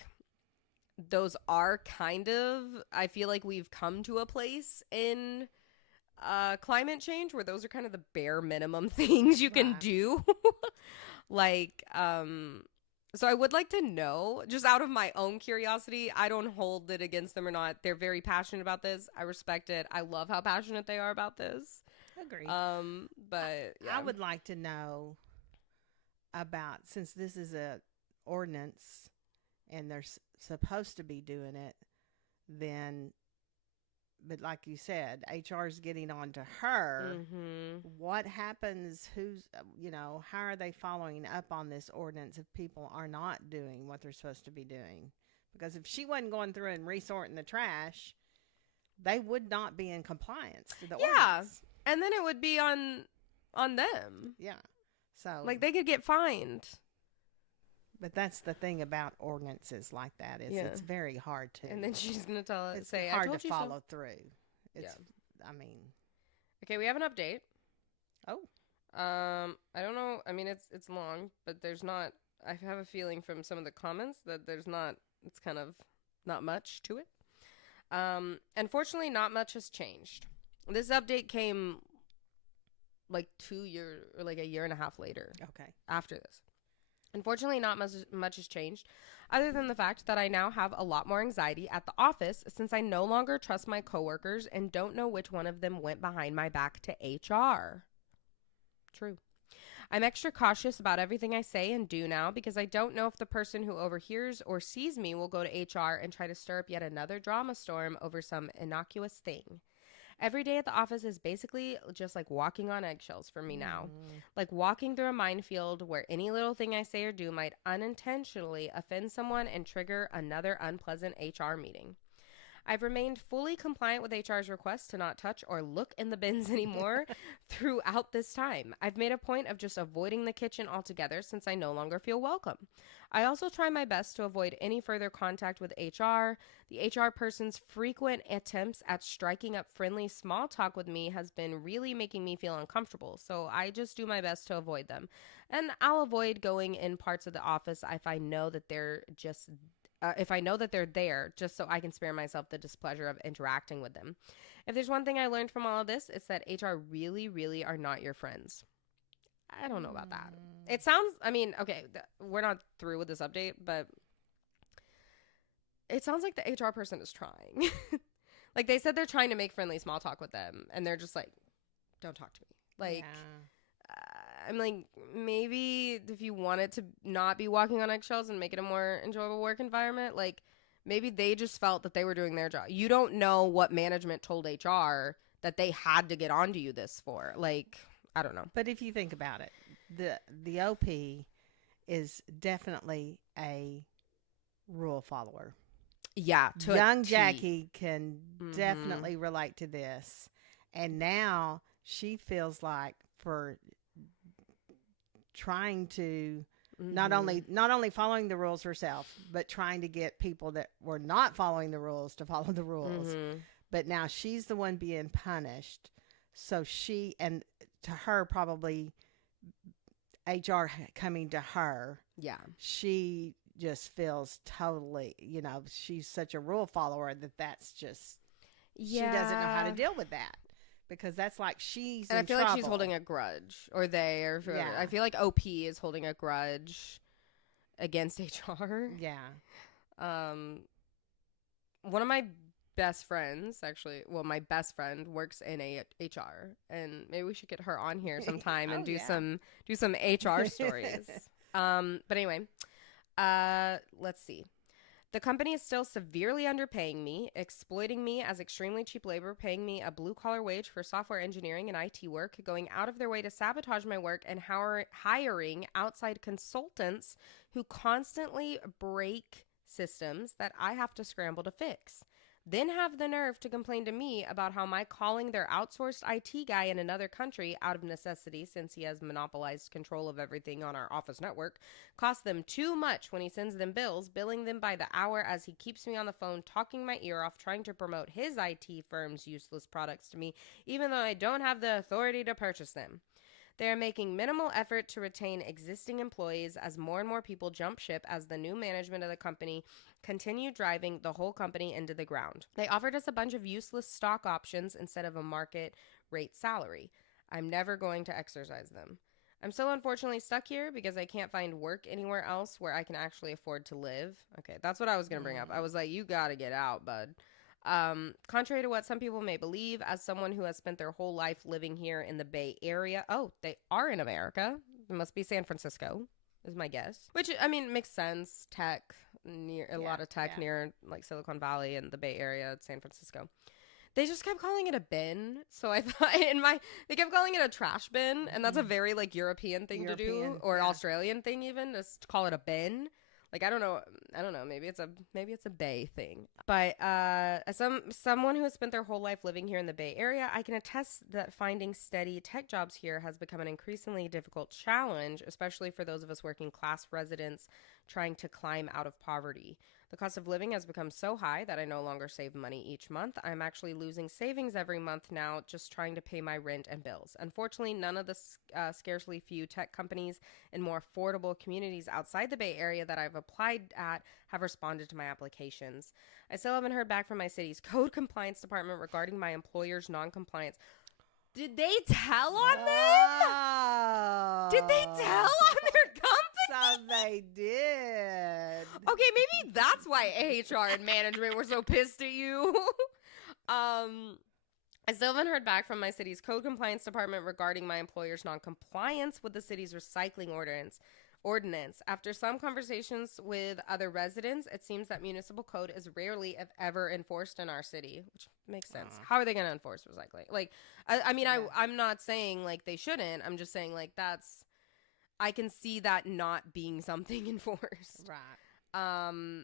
those are kind of, I feel like we've come to a place in climate change where those are kind of the bare minimum things you can do. Like, so I would like to know, just out of my own curiosity, I don't hold it against them or not. They're very passionate about this. I respect it. I love how passionate they are about this. Agree. But yeah. I would like to know about, since this is a ordinance and they're supposed to be doing it, then, but like you said, HR is getting on to her. What happens? Who's, you know, how are they following up on this ordinance if people are not doing what they're supposed to be doing? Because if she wasn't going through and resorting the trash, they would not be in compliance to the ordinance. And then it would be on them. Yeah. So like they could get fined. But that's the thing about ordinances like that, is it's very hard to. And then she's gonna it's hard to follow through. It's I mean. Okay, we have an update. Oh. I don't know. I mean, it's long, but there's not. I have a feeling from some of the comments that there's not. It's kind of not much to it. Unfortunately, not much has changed. This update came like 2 years or like a year and a half later. Okay. After this. Unfortunately, not much has changed, other than the fact that I now have a lot more anxiety at the office since I no longer trust my coworkers and don't know which one of them went behind my back to HR. True. I'm extra cautious about everything I say and do now because I don't know if the person who overhears or sees me will go to HR and try to stir up yet another drama storm over some innocuous thing. Every day at the office is basically just like walking on eggshells for me now. Like walking through a minefield where any little thing I say or do might unintentionally offend someone and trigger another unpleasant HR meeting. I've remained fully compliant with HR's request to not touch or look in the bins anymore throughout this time. I've made a point of just avoiding the kitchen altogether since I no longer feel welcome. I also try my best to avoid any further contact with HR. The HR person's frequent attempts at striking up friendly small talk with me has been really making me feel uncomfortable, so I just do my best to avoid them. And I'll avoid going in parts of the office if I know that they're there, just so I can spare myself the displeasure of interacting with them. If there's one thing I learned from all of this, it's that HR really, really are not your friends. I don't know about that. It sounds, okay, we're not through with this update, but it sounds like the HR person is trying. Like, they said they're trying to make friendly small talk with them, and they're just like, don't talk to me. Like, I'm like, maybe if you wanted to not be walking on eggshells and make it a more enjoyable work environment, like, maybe they just felt that they were doing their job. You don't know what management told HR that they had to get onto you this for. Like, I don't know. But if you think about it, the OP is definitely a rule follower. Yeah. Young Jackie can definitely relate to this. And now she feels like for trying to not only following the rules herself, but trying to get people that were not following the rules to follow the rules. But now she's the one being punished. So she, and to her, probably HR coming to her. Yeah. She just feels totally, she's such a rule follower that's just, she doesn't know how to deal with that. Because that's like she's and in I feel trouble. like she's holding a grudge, or they, or whoever. Yeah. I feel like OP is holding a grudge against HR. Yeah. One of my best friends, actually, my best friend works in HR, and maybe we should get her on here sometime and do some HR stories. But anyway, let's see. The company is still severely underpaying me, exploiting me as extremely cheap labor, paying me a blue-collar wage for software engineering and IT work, going out of their way to sabotage my work, and hiring outside consultants who constantly break systems that I have to scramble to fix. Then have the nerve to complain to me about how my calling their outsourced IT guy in another country out of necessity, since he has monopolized control of everything on our office network, costs them too much when he sends them bills, billing them by the hour as he keeps me on the phone talking my ear off, trying to promote his IT firm's useless products to me, even though I don't have the authority to purchase them. They are making minimal effort to retain existing employees as more and more people jump ship as the new management of the company continue driving the whole company into the ground. They offered us a bunch of useless stock options instead of a market rate salary. I'm never going to exercise them. I'm still unfortunately stuck here because I can't find work anywhere else where I can actually afford to live. Okay, that's what I was going to bring up. I was like, you got to get out, bud. Contrary to what some people may believe, as someone who has spent their whole life living here in the Bay Area, they are in America. It must be San Francisco, is my guess. Which, makes sense. Tech, a lot of tech near like Silicon Valley and the Bay Area, San Francisco. They just kept calling it a bin. So I thought they kept calling it a trash bin. And that's a very like European thing to do, or Australian thing even, just call it a bin. Like, I don't know. Maybe it's a Bay thing. But as someone who has spent their whole life living here in the Bay Area, I can attest that finding steady tech jobs here has become an increasingly difficult challenge, especially for those of us working class residents trying to climb out of poverty. The cost of living has become so high that I no longer save money each month. I'm actually losing savings every month now just trying to pay my rent and bills. Unfortunately, none of the scarcely few tech companies in more affordable communities outside the Bay Area that I've applied at have responded to my applications. I still haven't heard back from my city's code compliance department regarding my employer's non-compliance. Did they tell on them? Did they tell on their company? So they did. Okay, maybe that's why HR and management were so pissed at you. I still haven't heard back from my city's code compliance department regarding my employer's non-compliance with the city's recycling ordinance. After some conversations with other residents, it seems that municipal code is rarely, if ever, enforced in our city, which makes sense. How are they going to enforce recycling? Like, I mean, I'm not saying like they shouldn't. I'm just saying like I can see that not being something enforced. Right.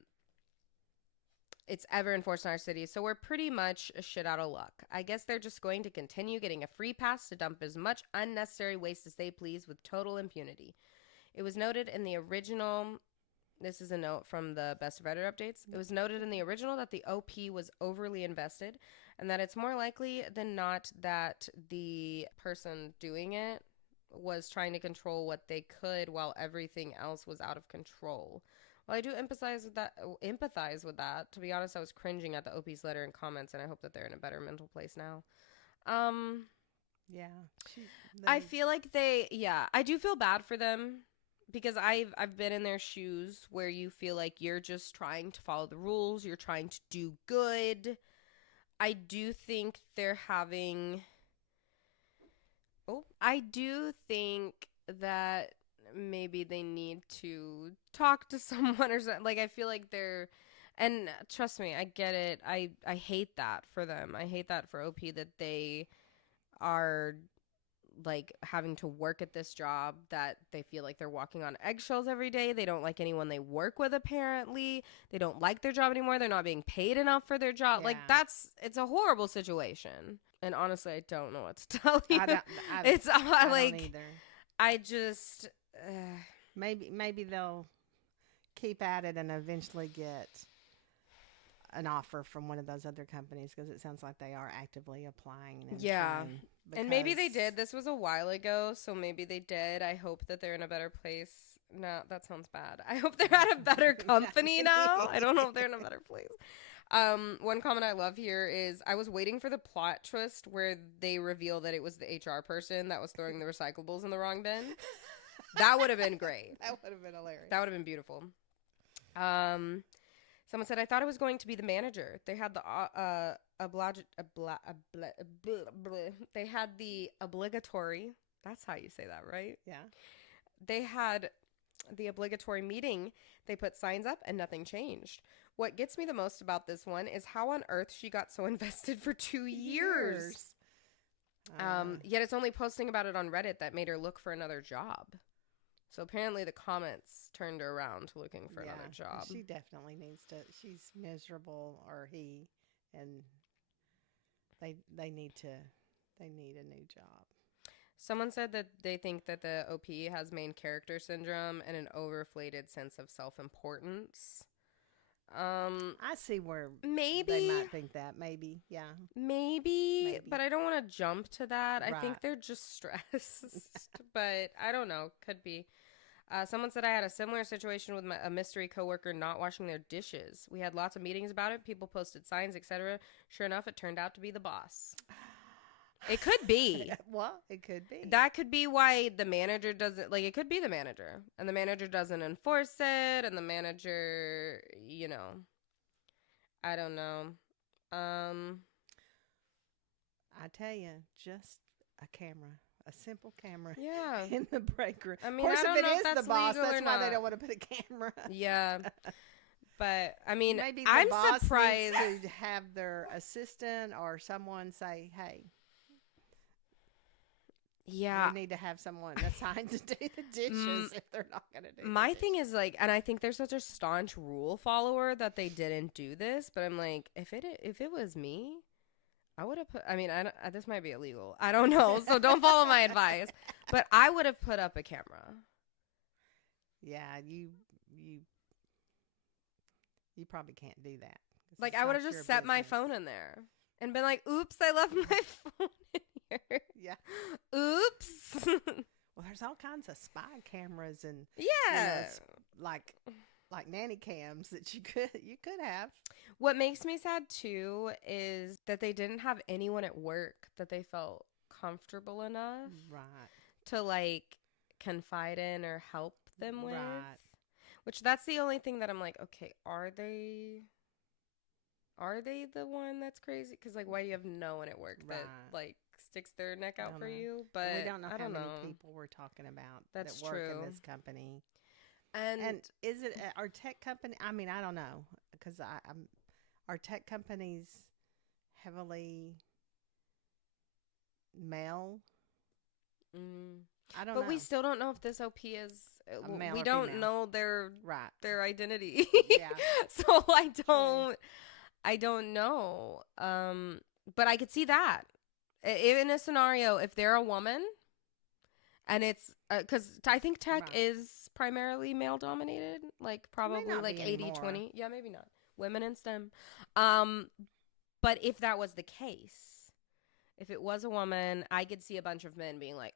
It's ever enforced in our city, so we're pretty much a shit out of luck. I guess they're just going to continue getting a free pass to dump as much unnecessary waste as they please with total impunity. It was noted in the original, this is a note from the Best of Reddit updates. It was noted in the original that the OP was overly invested and that it's more likely than not that the person doing it was trying to control what they could while everything else was out of control. Well, I do empathize with that. To be honest, I was cringing at the OP's letter and comments, and I hope that they're in a better mental place now. Yeah. I feel like I do feel bad for them because I've been in their shoes where you feel like you're just trying to follow the rules, you're trying to do good. I do think that maybe they need to talk to someone or something. Like, I feel like and trust me, I get it. I hate that for them. I hate that for OP that they are like having to work at this job that they feel like they're walking on eggshells every day. They don't like anyone they work with, apparently. They don't like their job anymore. They're not being paid enough for their job. Yeah. Like, it's a horrible situation. And honestly, I don't know what to tell you. I don't either. I just maybe they'll keep at it and eventually get an offer from one of those other companies, because it sounds like they are actively applying. And maybe they did. This was a while ago, so maybe they did. I hope that they're in a better place. No, that sounds bad. I hope they're at a better company now. I don't know if they're in a better place. One comment I love here is, I was waiting for the plot twist where they reveal that it was the HR person that was throwing the recyclables in the wrong bin. That would have been great. That would have been hilarious. That would have been beautiful. Someone said, I thought it was going to be the manager. They had they had the obligatory, that's how you say that, right? Yeah. They had the obligatory meeting. They put signs up and nothing changed. What gets me the most about this one is how on earth she got so invested for 2 years. Yet it's only posting about it on Reddit that made her look for another job. So apparently the comments turned her around to looking for another job. She definitely needs to. She's miserable, or he, and they need a new job. Someone said that they think that the OP has main character syndrome and an overinflated sense of self-importance. I see where maybe they might think that. Maybe, yeah. Maybe. But I don't want to jump to that. Right. I think they're just stressed. But I don't know. Could be. Someone said I had a similar situation with a mystery coworker not washing their dishes. We had lots of meetings about it. People posted signs, etc. Sure enough, it turned out to be the boss. It could be. Well, it could be. That could be why the manager doesn't, like, it could be the manager. And the manager doesn't enforce it. And the manager, I don't know. I tell you, just a camera. A simple camera in the break room. I mean, of course, I don't if know it if is that's the boss, legal or that's why they not. don't want to put a camera. Yeah. But, I mean, maybe the I'm boss surprised. needs to have their assistant or someone say, hey, yeah, we need to have someone assigned to do the dishes if they're not going to do my the thing is, like, and I think they're such a staunch rule follower that they didn't do this, but I'm like, if it was me, I would have put, I mean, this might be illegal. I don't know, so don't follow my advice. But I would have put up a camera. Yeah, you probably can't do that. Like, I would have just set my phone in there and been like, oops, I left my phone in here. Yeah. Oops. Well, there's all kinds of spy cameras and yeah, like nanny cams that you could have. What makes me sad too is that they didn't have anyone at work that they felt comfortable enough to, like, confide in or help them with. Which, that's the only thing that I'm like, okay, are they are they the one that's crazy? Because, like, why do you have no one at work that, like, sticks their neck out for you? But we don't know I how don't many know. people we're talking about That's that work true. in this company. And is it our tech company? I mean, I don't know, because I'm our tech companies heavily male. I don't know. But we still don't know if this OP is. Male We or don't female. know their identity. Yeah. So I don't know. But I could see that in a scenario if they're a woman, and it's because I think tech is primarily male dominated, like probably like 80-20. Yeah, maybe not. Women in STEM. But if that was the case, if it was a woman, I could see a bunch of men being like,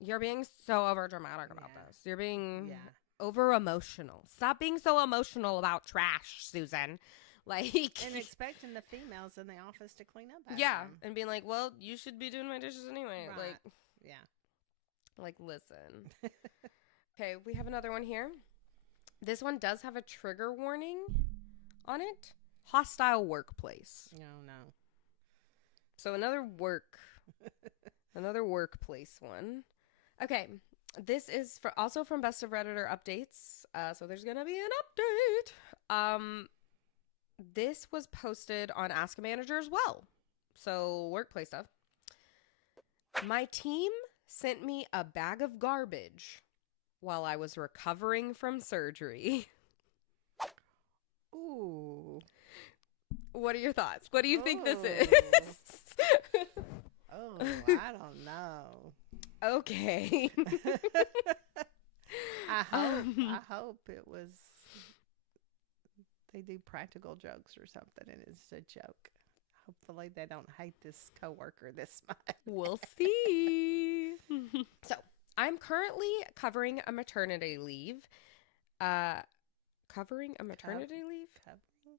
you're being so over dramatic about this. You're being over emotional. Stop being so emotional about trash, Susan. Like, and expecting the females in the office to clean up after them. And being like, well, you should be doing my dishes anyway. Right. Like, like, listen. Okay, we have another one here. This one does have a trigger warning on it. Hostile workplace. No. So another workplace one. Okay, this is also from Best of Redditor updates. So there's gonna be an update. This was posted on Ask a Manager as well. So workplace stuff. My team sent me a bag of garbage while I was recovering from surgery. Ooh. What are your thoughts? What do you think this is? Oh, I don't know. Okay. I hope it was they do practical jokes or something and it's a joke. Hopefully they don't hate this coworker this much. We'll see. So, I'm currently covering a maternity leave. Covering a maternity leave?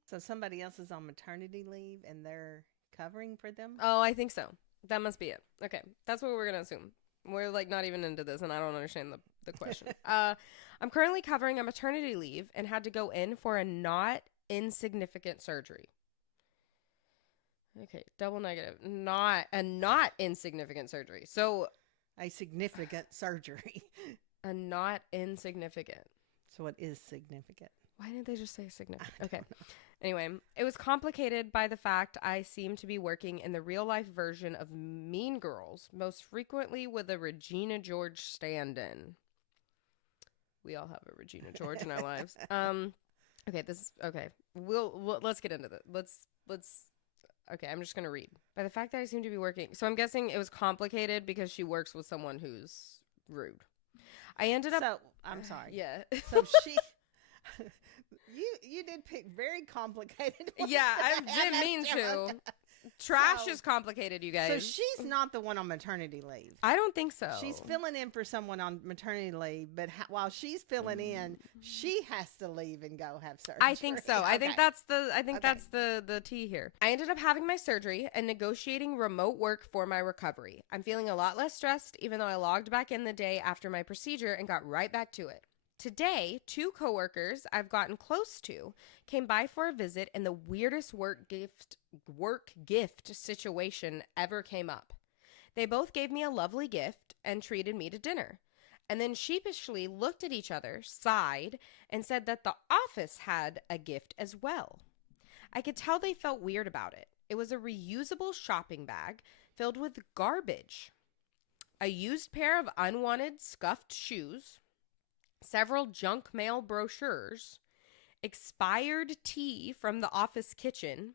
So somebody else is on maternity leave and they're covering for them? Oh, I think so. That must be it. Okay. That's what we're going to assume. We're like not even into this and I don't understand the question. I'm currently covering a maternity leave and had to go in for a not insignificant surgery. Okay, double negative. Not insignificant surgery. So a significant surgery. A not insignificant. So it is significant. Why didn't they just say significant? Okay. Anyway, it was complicated by the fact I seem to be working in the real life version of Mean Girls, most frequently with a Regina George stand-in. We all have a Regina George in our lives. Okay. Let's get into this. Okay, I'm just going to read. By the fact that I seem to be working. So I'm guessing it was complicated because she works with someone who's rude. I ended up. So, I'm sorry. Yeah. So she. You did pick very complicated ones. Yeah, I didn't mean to. Trash is complicated, you guys. So she's not the one on maternity leave. I don't think so. She's filling in for someone on maternity leave, but while she's filling in, she has to leave and go have surgery. I think so. Okay. I think that's the tea here. I ended up having my surgery and negotiating remote work for my recovery. I'm feeling a lot less stressed, even though I logged back in the day after my procedure and got right back to it. Today, 2 coworkers I've gotten close to came by for a visit and the weirdest work gift situation ever came up. They both gave me a lovely gift and treated me to dinner, and then sheepishly looked at each other, sighed, and said that the office had a gift as well. I could tell they felt weird about it. It was a reusable shopping bag filled with garbage, a used pair of unwanted scuffed shoes, several junk mail brochures, expired tea from the office kitchen,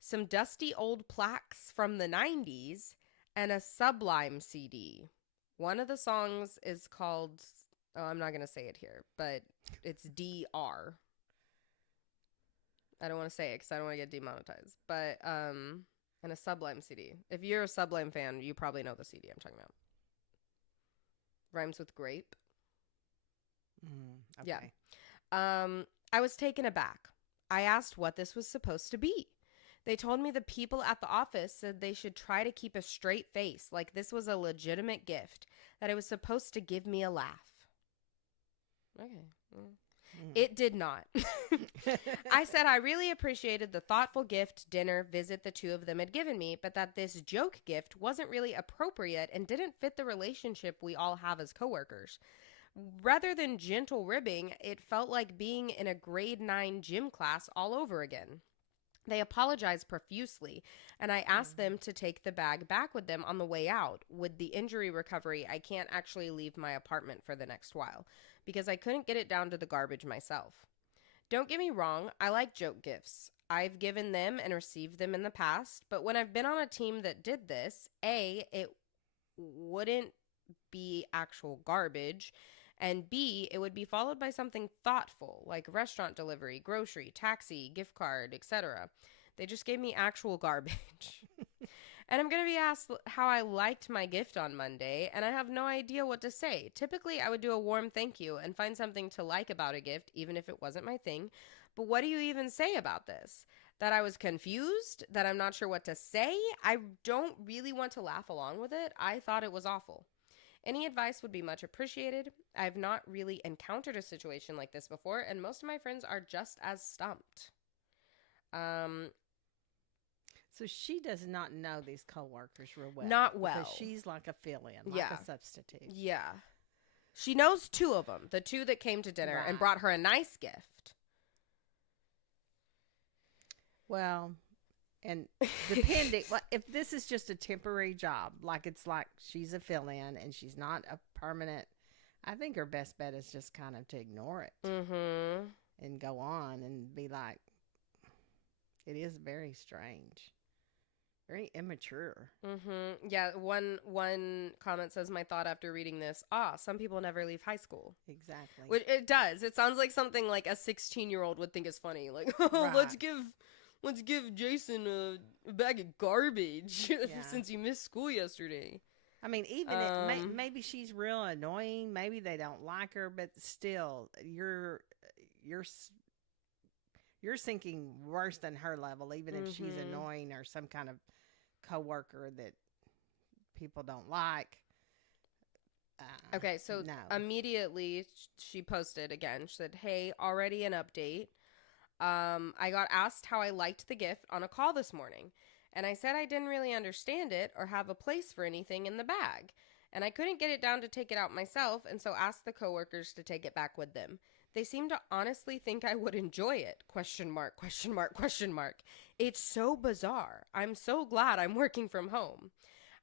some dusty old plaques from the 90s, and a Sublime CD. One of the songs is called, I'm not going to say it here, but it's DR. I don't want to say it because I don't want to get demonetized. But, and a Sublime CD. If you're a Sublime fan, you probably know the CD I'm talking about. Rhymes with grape. Okay. Yeah. I was taken aback. I asked what this was supposed to be. They told me the people at the office said they should try to keep a straight face, like this was a legitimate gift, that it was supposed to give me a laugh. Okay. It did not. I said I really appreciated the thoughtful gift, dinner, visit the two of them had given me, but that this joke gift wasn't really appropriate and didn't fit the relationship we all have as coworkers. Rather than gentle ribbing, it felt like being in a grade 9 gym class all over again. They apologized profusely, and I asked them to take the bag back with them on the way out. With the injury recovery, I can't actually leave my apartment for the next while because I couldn't get it down to the garbage myself. Don't get me wrong, I like joke gifts. I've given them and received them in the past, but when I've been on a team that did this, A, it wouldn't be actual garbage, and B, it would be followed by something thoughtful, like restaurant delivery, grocery, taxi, gift card, etc. They just gave me actual garbage. And I'm going to be asked how I liked my gift on Monday, and I have no idea what to say. Typically, I would do a warm thank you and find something to like about a gift, even if it wasn't my thing. But what do you even say about this? That I was confused? That I'm not sure what to say? I don't really want to laugh along with it. I thought it was awful. Any advice would be much appreciated. I've not really encountered a situation like this before, and most of my friends are just as stumped. So she does not know these coworkers real well. Not well. Because she's like a fill-in, like a substitute. Yeah. She knows two of them, the two that came to dinner and brought her a nice gift. Well, and depending, if this is just a temporary job, like it's like she's a fill-in and she's not a permanent, I think her best bet is just kind of to ignore it and go on and be like, it is very strange. Very immature. Yeah, one comment says, my thought after reading this, some people never leave high school. Exactly. Which it does. It sounds like something like a 16-year-old would think is funny. Like, let's give Jason a bag of garbage since he missed school yesterday. I mean, even maybe she's real annoying. Maybe they don't like her, but still, you're sinking worse than her level, even if she's annoying or some kind of coworker that people don't like. Okay, so immediately she posted again. She said, hey, already an update. I got asked how I liked the gift on a call this morning, and I said I didn't really understand it or have a place for anything in the bag, and I couldn't get it down to take it out myself, and so asked the coworkers to take it back with them. They seem to honestly think I would enjoy it. ? It's so bizarre. I'm so glad I'm working from home.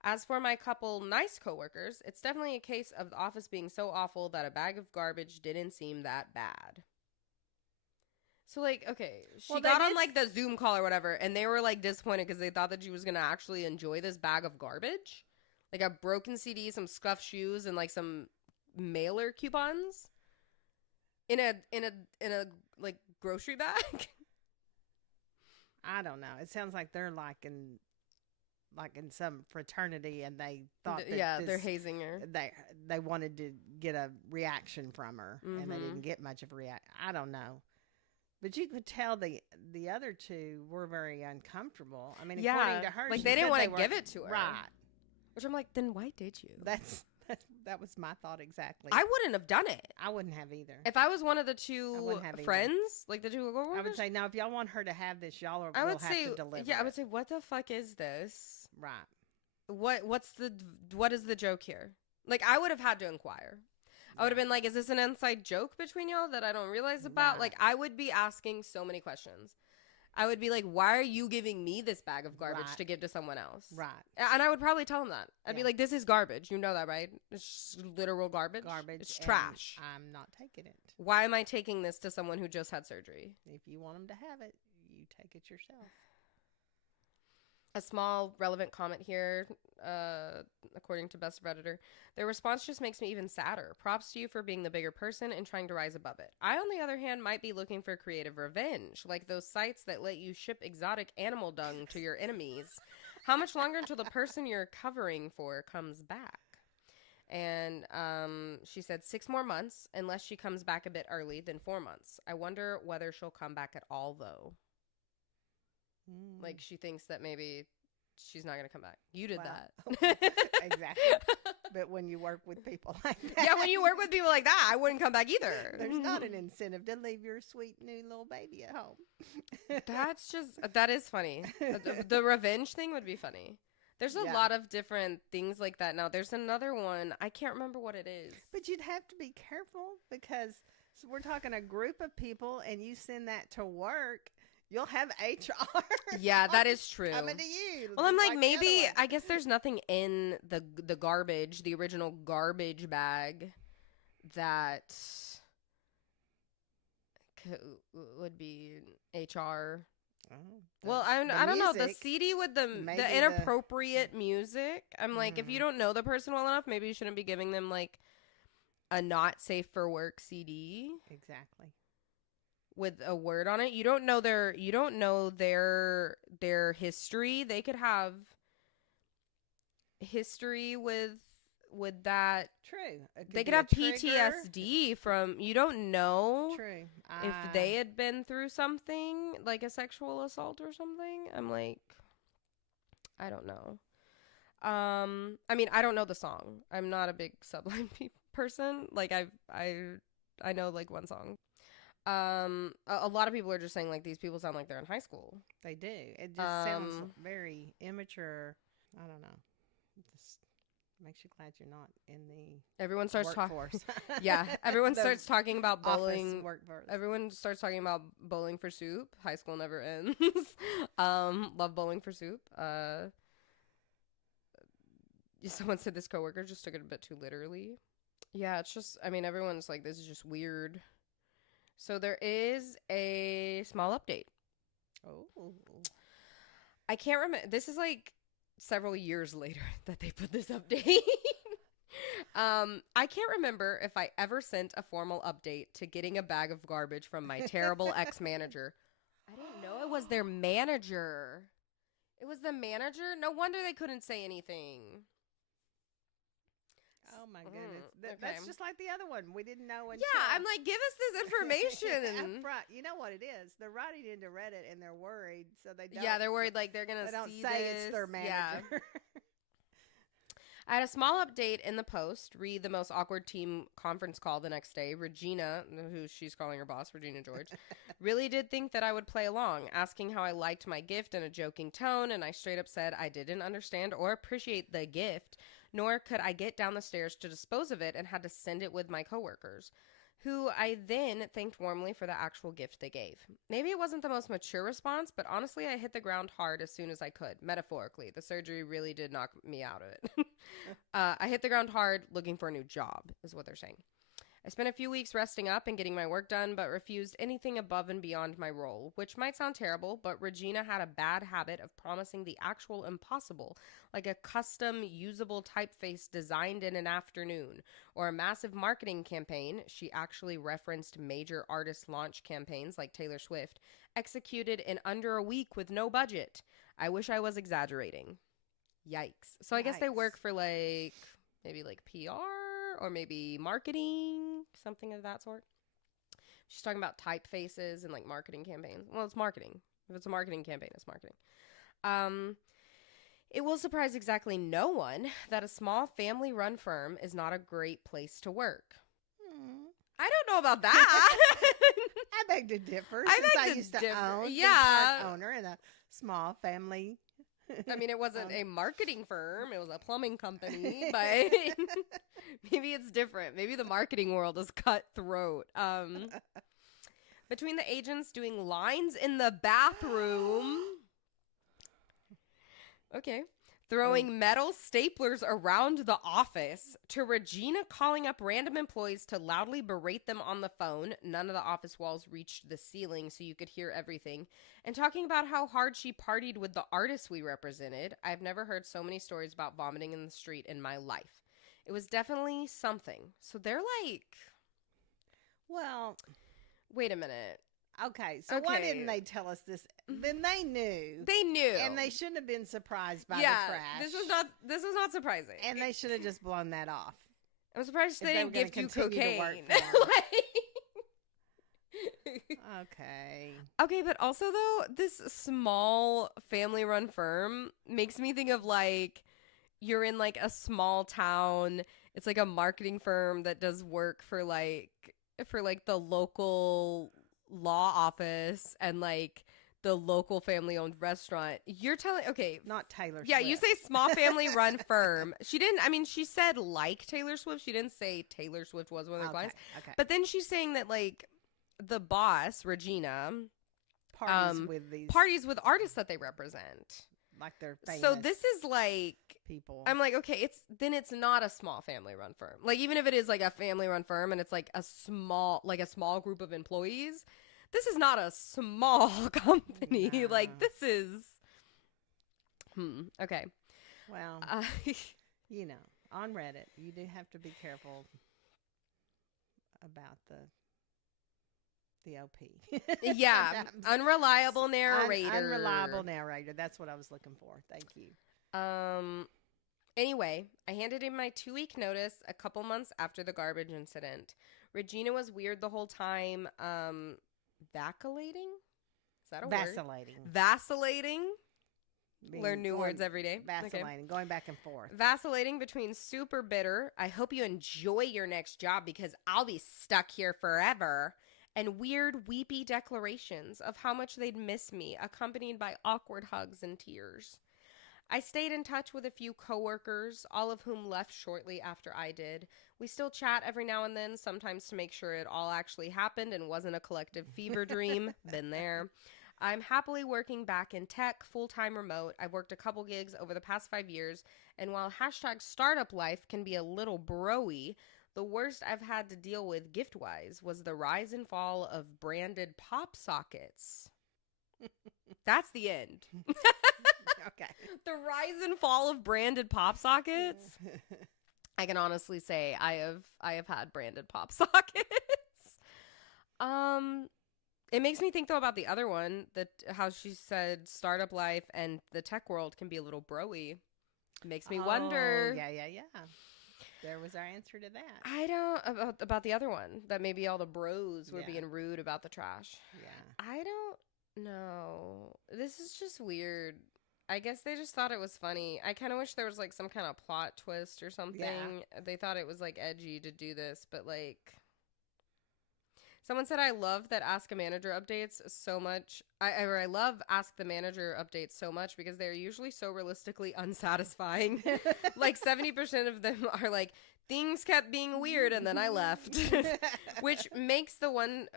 As for my couple nice coworkers, it's definitely a case of the office being so awful that a bag of garbage didn't seem that bad. So, like, okay, she got on, like, the Zoom call or whatever, and they were, like, disappointed because they thought that she was going to actually enjoy this bag of garbage. Like, a broken CD, some scuffed shoes, and, like, some mailer coupons in a like, grocery bag. I don't know. It sounds like they're, like in some fraternity, and they thought that they're hazing her. They wanted to get a reaction from her, and they didn't get much of a reaction. I don't know. But you could tell the other two were very uncomfortable. I mean, according to her, like they didn't want to give it to her, right? Which I'm like, then why did you? That was my thought exactly. I wouldn't have done it. I wouldn't have either. If I was one of the two friends, like the two coworkers, I would say, no, if y'all want her to have this, y'all will have to deliver. Yeah, I would say, what the fuck is this? Right. What is the joke here? Like, I would have had to inquire. I would have been like, is this an inside joke between y'all that I don't realize about? Right. Like, I would be asking so many questions. I would be like, why are you giving me this bag of garbage to give to someone else? Right. And I would probably tell them that. I'd be like, this is garbage. You know that, right? It's literal garbage. It's trash. I'm not taking it. Why am I taking this to someone who just had surgery? If you want them to have it, you take it yourself. A small relevant comment here, according to Best Redditor. Their response just makes me even sadder. Props to you for being the bigger person and trying to rise above it. I, on the other hand, might be looking for creative revenge, like those sites that let you ship exotic animal dung to your enemies. How much longer until the person you're covering for comes back? And she said 6 more months, unless she comes back a bit early, then 4 months. I wonder whether she'll come back at all, though. Like, she thinks that maybe she's not going to come back. You did that. Exactly. But when you work with people like that. Yeah, when you work with people like that, I wouldn't come back either. There's not an incentive to leave your sweet new little baby at home. That is funny. The revenge thing would be funny. There's a lot of different things like that now. There's another one. I can't remember what it is. But you'd have to be careful because we're talking a group of people and you send that to work. You'll have HR. Yeah, that is true. Coming to you. Well, I'm like maybe, I guess there's nothing in the garbage, the original garbage bag that would be HR. Oh, well, I don't know. The CD with the inappropriate music. I'm like, if you don't know the person well enough, maybe you shouldn't be giving them like a not safe for work CD. Exactly. With a word on it. You don't know their history. They could have history with that. True. They could have PTSD from, you don't know. True. If they had been through something like a sexual assault or something. I'm like, I don't know. I mean, I don't know the song. I'm not a big Sublime person. Like I know like one song. A lot of people are just saying like these people sound like they're in high school. They do. It just sounds very immature. I don't know. It just makes you glad you're not in the everyone starts talking. Yeah, everyone starts talking about bowling. Workforce. Everyone starts talking about bowling for soup. High school never ends. Love bowling for soup. Someone said this coworker just took it a bit too literally. Yeah, it's just. I mean, everyone's like, this is just weird. So there is a small update. Oh. I can't remember. This is like several years later that they put this update. I can't remember if I ever sent a formal update to getting a bag of garbage from my terrible ex-manager. I didn't know it was their manager. It was the manager? No wonder they couldn't say anything. Oh my goodness. That's just like the other one. We didn't know until... Yeah, I'm like, give us this information. Up front. You know what it is? They're writing into Reddit and they're worried, so they don't... Yeah, they're worried like they're going to see They don't say it's their manager. Yeah. I had a small update in the post. Read the most awkward team conference call the next day. Regina, who she's calling her boss, Regina George, really did think that I would play along, asking how I liked my gift in a joking tone, and I straight up said I didn't understand or appreciate the gift, nor could I get down the stairs to dispose of it and had to send it with my coworkers, who I then thanked warmly for the actual gift they gave. Maybe it wasn't the most mature response, but honestly, I hit the ground hard as soon as I could, metaphorically. The surgery really did knock me out of it. I hit the ground hard looking for a new job, is what they're saying. I spent a few weeks resting up and getting my work done, but refused anything above and beyond my role, which might sound terrible, but Regina had a bad habit of promising the actual impossible, like a custom usable typeface designed in an afternoon, or a massive marketing campaign. She actually referenced major artist launch campaigns like Taylor Swift, executed in under a week with no budget. I wish I was exaggerating. Yikes. So I guess they work for like, maybe like PR or maybe marketing, something of that sort. She's talking about typefaces and like marketing campaigns. Well, it's marketing. If it's a marketing campaign, it's marketing. It will surprise exactly no one that a small family-run firm is not a great place to work. I don't know about that. I beg to differ. I used to own, yeah, part owner in a small family. I mean, it wasn't a marketing firm. It was a plumbing company, but maybe it's different. Maybe the marketing world is cutthroat. Between the agents doing lines in the bathroom. Okay. Throwing metal staplers around the office, to Regina calling up random employees to loudly berate them on the phone. None of the office walls reached the ceiling, so you could hear everything. And talking about how hard she partied with the artists we represented. I've never heard so many stories about vomiting in the street in my life. It was definitely something. So they're like... Well... Wait a minute. Okay, so why didn't they tell us this? Then they knew. They knew. And they shouldn't have been surprised by the trash. This was not surprising. And they should have just blown that off. I'm surprised they didn't give you cocaine. Okay. Okay, but also though, this small family-run firm makes me think of like you're in like a small town. It's like a marketing firm that does work for like the local law office and like the local family-owned restaurant. You're telling okay, Not Taylor yeah, Swift. you say small family-run firm. She didn't. I mean, she said like Taylor Swift. She didn't say Taylor Swift was one of their Okay. clients. Okay. But then she's saying that like the boss Regina Parties with artists that they represent. like they're famous So this is like people. I'm like, okay, it's not a small family run firm. Like even if it is like a family run firm and it's like a small group of employees, this is not a small company. No. Like this is okay. Well, you know, on Reddit, you do have to be careful about the OP. Yeah, Sometimes. unreliable narrator. Unreliable narrator. That's what I was looking for. Thank you. Anyway, I handed in my 2-week notice a couple months after the garbage incident. Regina was weird the whole time. Vacillating? Is that a Vacillating. word? Vacillating. Learn new Going- words every day. Vacillating. Okay. Going back and forth. Vacillating between super bitter, I hope you enjoy your next job because I'll be stuck here forever, and weird, weepy declarations of how much they'd miss me, accompanied by awkward hugs and tears. I stayed in touch with a few coworkers, all of whom left shortly after I did. We still chat every now and then, sometimes to make sure it all actually happened and wasn't a collective fever dream. Been there. I'm happily working back in tech, full-time remote. I've worked a couple gigs over the past 5 years, and while hashtag startup life can be a little bro-y, the worst I've had to deal with gift-wise was the rise and fall of branded pop sockets. That's the end. Okay. The rise and fall of branded pop sockets. I can honestly say I have had branded pop sockets. It makes me think though about the other one, that how she said startup life and the tech world can be a little broy. Makes me wonder. Yeah. There was our answer to that. I don't about the other one, that maybe all the bros were Yeah. being rude about the trash. Yeah. I don't know. This is just weird. I guess they just thought it was funny. I kind of wish there was like some kind of plot twist or something. Yeah. They thought it was like edgy to do this, but like someone said, I love that Ask a Manager updates so much. I love Ask the Manager updates so much because they're usually so realistically unsatisfying. Like 70% of them are like, things kept being weird and then I left. Which makes the one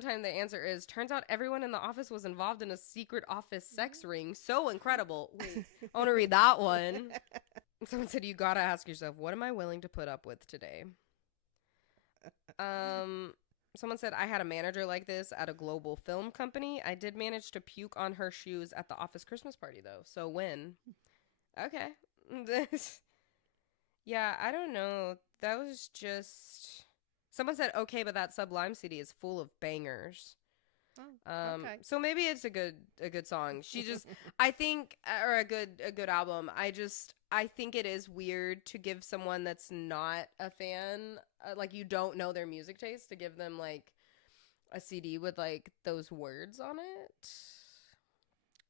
time the answer is, turns out everyone in the office was involved in a secret office sex ring. So incredible. Wait, I want to read that one. Someone said, you gotta ask yourself, what am I willing to put up with today? Someone said, I had a manager like this at a global film company. I did manage to puke on her shoes at the office Christmas party, though. So when? Okay. Yeah, I don't know. That was just... Someone said, okay, but that Sublime CD is full of bangers. Oh, okay. So maybe it's a good song. She just, I think, or a good album. I think it is weird to give someone that's not a fan, like you don't know their music taste, to give them like a CD with like those words on it.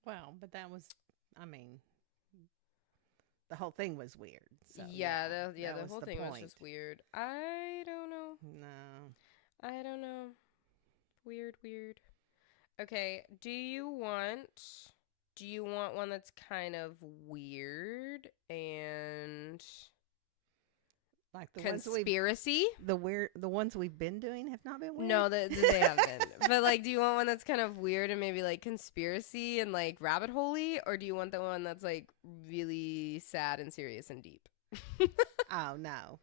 Well, but that was, I mean, the whole thing was weird. So, The that whole the thing was point. just weird. I don't know. No. I don't know. Weird. Okay, do you want one that's kind of weird and Like the conspiracy? the ones we've been doing have not been weird. No, they haven't. But like, do you want one that's kind of weird and maybe like conspiracy and like rabbit hole-y, or do you want the one that's like really sad and serious and deep? Oh no.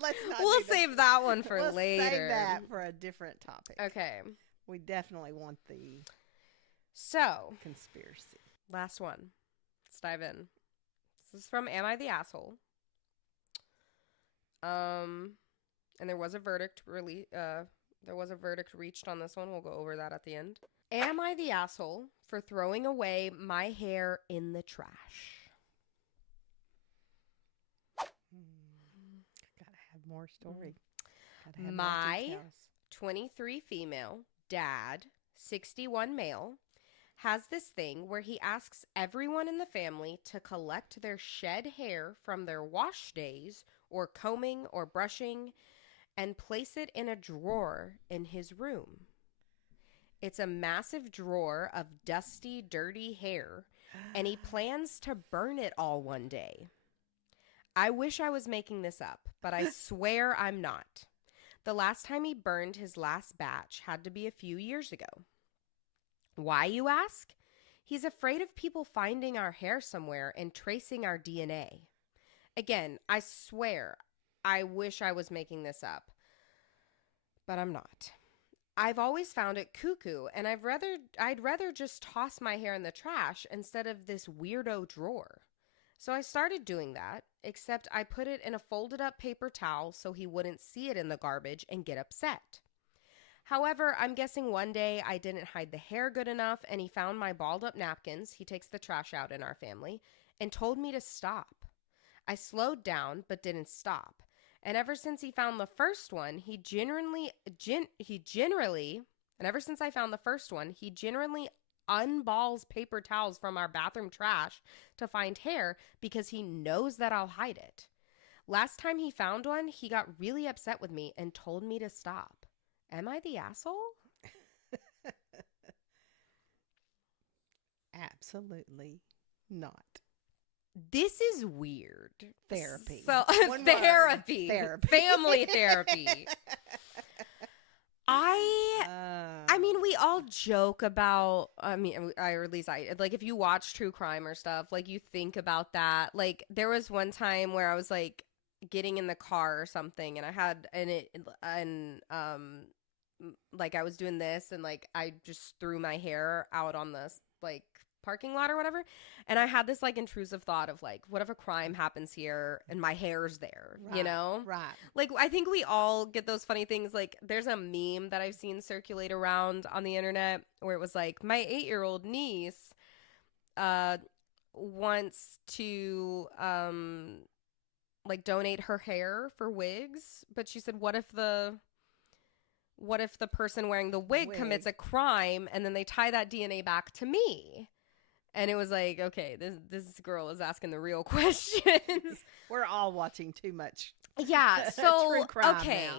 Let's not. We'll save that one for we'll later. Save that for a different topic. Okay. We definitely want the So, conspiracy. last one. Let's dive in. This is from Am I the Asshole? And there was a verdict reached on this one. We'll go over that at the end. Am I the asshole for throwing away my hair in the trash? Gotta have more story. Gotta have more My details. 23 female, dad, 61 male, has this thing where he asks everyone in the family to collect their shed hair from their wash days or combing or brushing and place it in a drawer in his room. It's a massive drawer of dusty, dirty hair, and he plans to burn it all one day. I wish I was making this up, but I swear I'm not. The last time he burned his last batch had to be a few years ago. Why, you ask? He's afraid of people finding our hair somewhere and tracing our DNA. Again, I swear, I wish I was making this up, but I'm not. I've always found it cuckoo, and I'd rather just toss my hair in the trash instead of this weirdo drawer. So I started doing that, except I put it in a folded up paper towel so he wouldn't see it in the garbage and get upset. However, I'm guessing one day I didn't hide the hair good enough and he found my balled up napkins — he takes the trash out in our family — and told me to stop. I slowed down but didn't stop. And ever since I found the first one, he generally unballs paper towels from our bathroom trash to find hair because he knows that I'll hide it. Last time he found one, he got really upset with me and told me to stop. Am I the asshole? Absolutely not. This is weird. Therapy. So therapy. Family therapy. I mean, we all joke about, or at least I, like, if you watch true crime or stuff, like, you think about that. Like, there was one time where I was, like, getting in the car or something, and like, I was doing this, and, like, I just threw my hair out on the, like, parking lot or whatever, and I had this, like, intrusive thought of, like, what if a crime happens here and my hair's there, right, you know? Right. Like, I think we all get those funny things. Like, there's a meme that I've seen circulate around on the internet where it was like, my 8-year-old niece wants to like, donate her hair for wigs, but she said, what if the person wearing the wig commits a crime and then they tie that DNA back to me? And it was like, okay, this girl is asking the real questions. We're all watching too much. Yeah, so, true crime okay. now.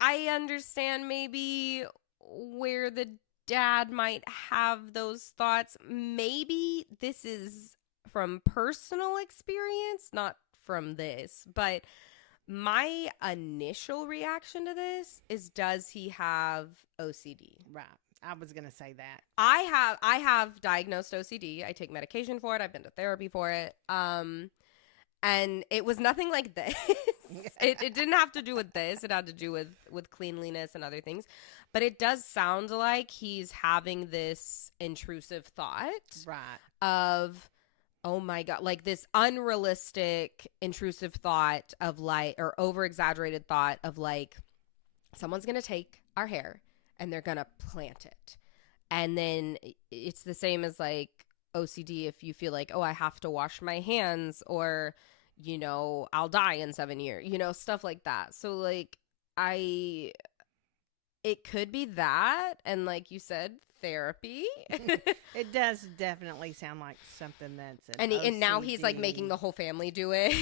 I understand maybe where the dad might have those thoughts. Maybe this is from personal experience, not from this. But my initial reaction to this is, does he have OCD? Right. I was going to say that. I have diagnosed OCD. I take medication for it. I've been to therapy for it. And it was nothing like this. It didn't have to do with this. It had to do with cleanliness and other things. But it does sound like he's having this intrusive thought. Right. Of, oh my God, like this unrealistic, intrusive thought of, like, or over-exaggerated thought of, like, someone's going to take our hair and they're going to plant it. And then it's the same as, like, OCD if you feel like, oh, I have to wash my hands, or, you know, I'll die in 7 years, you know, stuff like that. So, like, it could be that. And like you said, therapy. It does definitely sound like something that's and now he's, like, making the whole family do it.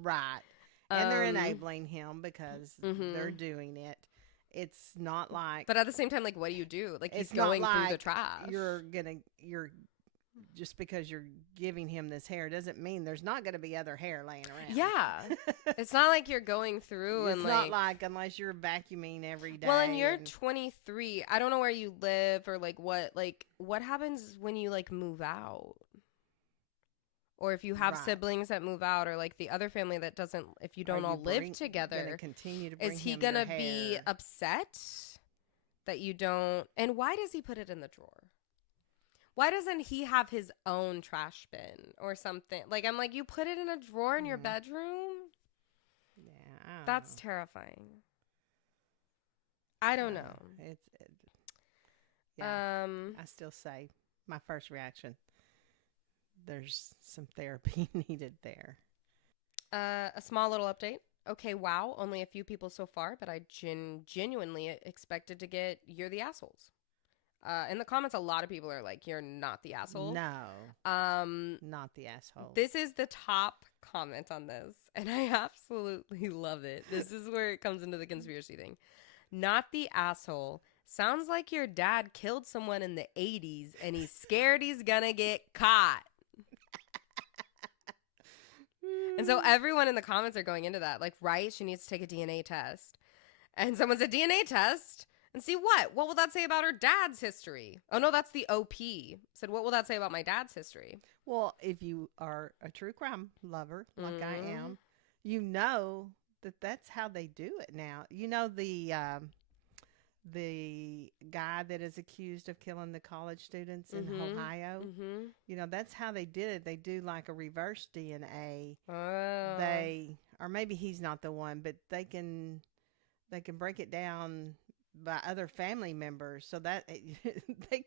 Right. And they're enabling him because they're doing it. It's not like, but at the same time, like, what do you do? Like, he's going through the trash. You're just because you're giving him this hair doesn't mean there's not going to be other hair laying around. Yeah. It's not like you're going through it's and, not like unless you're vacuuming every day. Well, and you're 23. I don't know where you live or, like, what happens when you, like, move out? Or if you have siblings that move out, or, like, the other family that doesn't, if you don't all live together, continue to bring is he going to be upset that you don't? And why does he put it in the drawer? Why doesn't he have his own trash bin or something? Like, I'm like, you put it in a drawer in your bedroom? Yeah. That's terrifying. I don't know. I still say my first reaction, there's some therapy needed there. A small little update. Okay, wow, only a few people so far, but I genuinely expected to get "you're the assholes." In the comments, a lot of people are like, "You're not the asshole." No, Um, not the asshole. this is the top comment on this, and I absolutely love it. This is where it comes into the conspiracy thing. Not the asshole. Sounds like your dad killed someone in the 80s and he's scared he's gonna get caught. And so everyone in the comments are going into that. Like, right? She needs to take a DNA test. And someone said, DNA test? And see what? What will that say about her dad's history? Oh, no, that's the OP. Said, what will that say about my dad's history? Well, if you are a true crime lover like I am, you know that that's how they do it now. You know the guy that is accused of killing the college students in Ohio. You know, that's how they did it. They do like a reverse DNA. Oh. Or maybe he's not the one, but they can break it down by other family members, so that they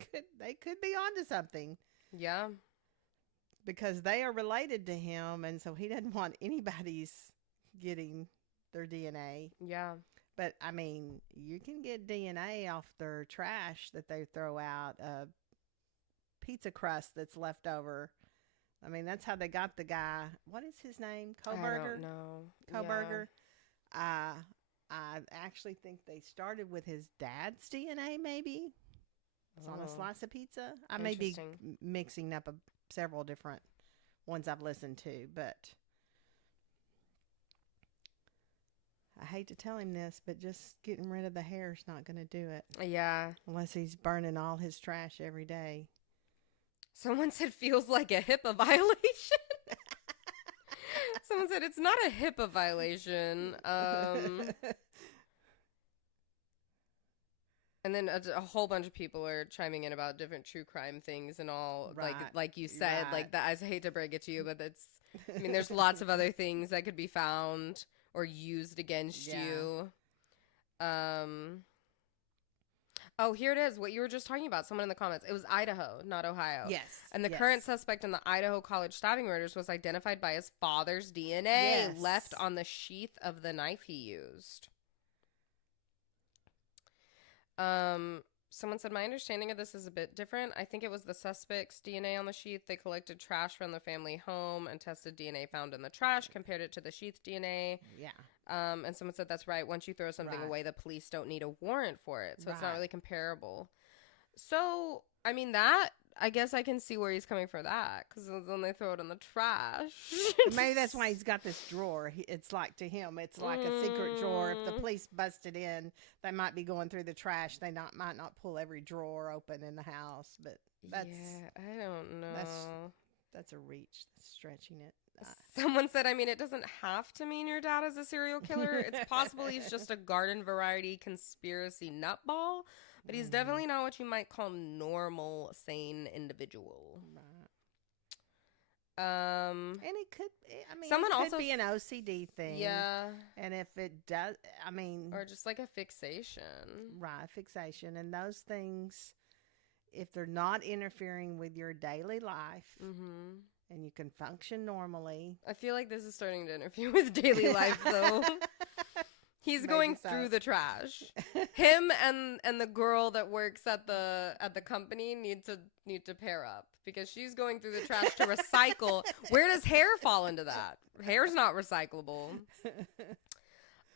could be onto something. Yeah. Because they are related to him, and so he doesn't want anybody's getting their DNA. Yeah. But, I mean, you can get DNA off their trash that they throw out, pizza crust that's left over. I mean, that's how they got the guy. What is his name? Koberger? I don't know. Koberger. Yeah. I actually think they started with his dad's DNA, maybe. It's on a slice of pizza. I may be mixing up several different ones I've listened to, but I hate to tell him this, but just getting rid of the hair is not going to do it. Yeah. Unless he's burning all his trash every day. Someone said feels like a HIPAA violation. Someone said it's not a HIPAA violation. And then a whole bunch of people are chiming in about different true crime things and all. Right. Like you said, like that. I hate to break it to you, but I mean, there's lots of other things that could be found or used against you. Oh, here it is. What you were just talking about. Someone in the comments. It was Idaho, not Ohio. Yes. And the current suspect in the Idaho college stabbing murders was identified by his father's DNA left on the sheath of the knife he used. Someone said, my understanding of this is a bit different. I think it was the suspect's DNA on the sheath. They collected trash from the family home and tested DNA found in the trash, compared it to the sheath DNA. Yeah. And someone said, that's right. Once you throw something away, the police don't need a warrant for it. So it's not really comparable. So, I mean, I guess I can see where he's coming for that, because then they throw it in the trash. Maybe that's why he's got this drawer. It's like, to him, it's like a secret drawer. If the police busted in, they might be going through the trash. They might not pull every drawer open in the house. But that's, I don't know. That's a reach. That's stretching it. Someone said, I mean, it doesn't have to mean your dad is a serial killer. It's possible he's just a garden variety conspiracy nutball, but he's definitely not what you might call normal, sane individual. Right. And it could, I mean, someone it could also be an OCD thing. Yeah. And if it does, I mean, or just like a fixation. Right, fixation. And those things, if they're not interfering with your daily life, and you can function normally. I feel like this is starting to interfere with daily life, though. He's going through the trash. Him and the girl that works at the company need to pair up, because she's going through the trash to recycle. Where does hair fall into that? Hair's not recyclable.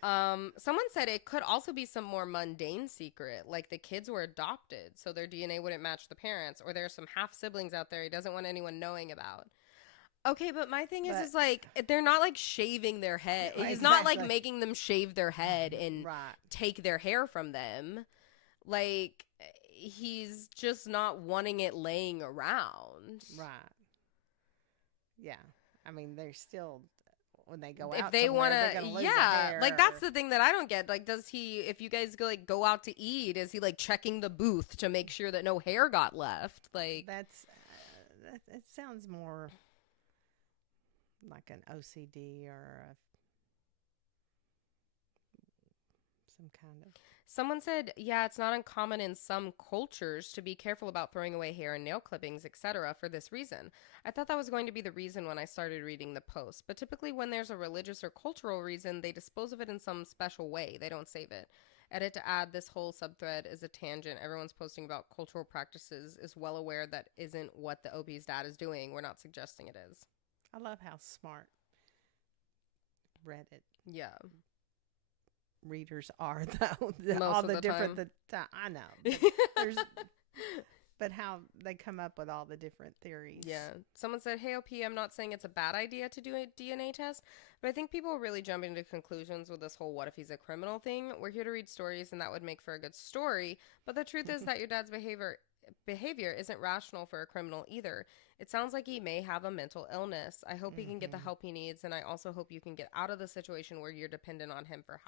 Someone said it could also be some more mundane secret, like the kids were adopted, so their DNA wouldn't match the parents, or there's some half siblings out there he doesn't want anyone knowing about. Okay, but my thing is like, they're not like shaving their head. He's not like making them shave their head and take their hair from them. Like, he's just not wanting it laying around. Right. Yeah. I mean, they're still, when they go out, if they want to, yeah, like that's the thing that I don't get. Like, does he, if you guys go out to eat, is he like checking the booth to make sure that no hair got left? Like, that's it sounds more like an OCD or some kind of. Someone said, yeah, it's not uncommon in some cultures to be careful about throwing away hair and nail clippings, etc. for this reason. I thought that was going to be the reason when I started reading the post, but typically when there's a religious or cultural reason, they dispose of it in some special way. They don't save it. Edit to add, this whole subthread is a tangent. Everyone's posting about cultural practices is well aware that isn't what the OB's dad is doing. We're not suggesting it is. I love how smart Reddit readers are, though. All the different I know. But, but how they come up with all the different theories. Yeah. Someone said, hey, OP, I'm not saying it's a bad idea to do a DNA test, but I think people are really jumping to conclusions with this whole what if he's a criminal thing. We're here to read stories, and that would make for a good story. But the truth is that your dad's behavior isn't rational for a criminal either. It sounds like he may have a mental illness. I hope he can get the help he needs, and I also hope you can get out of the situation where you're dependent on him for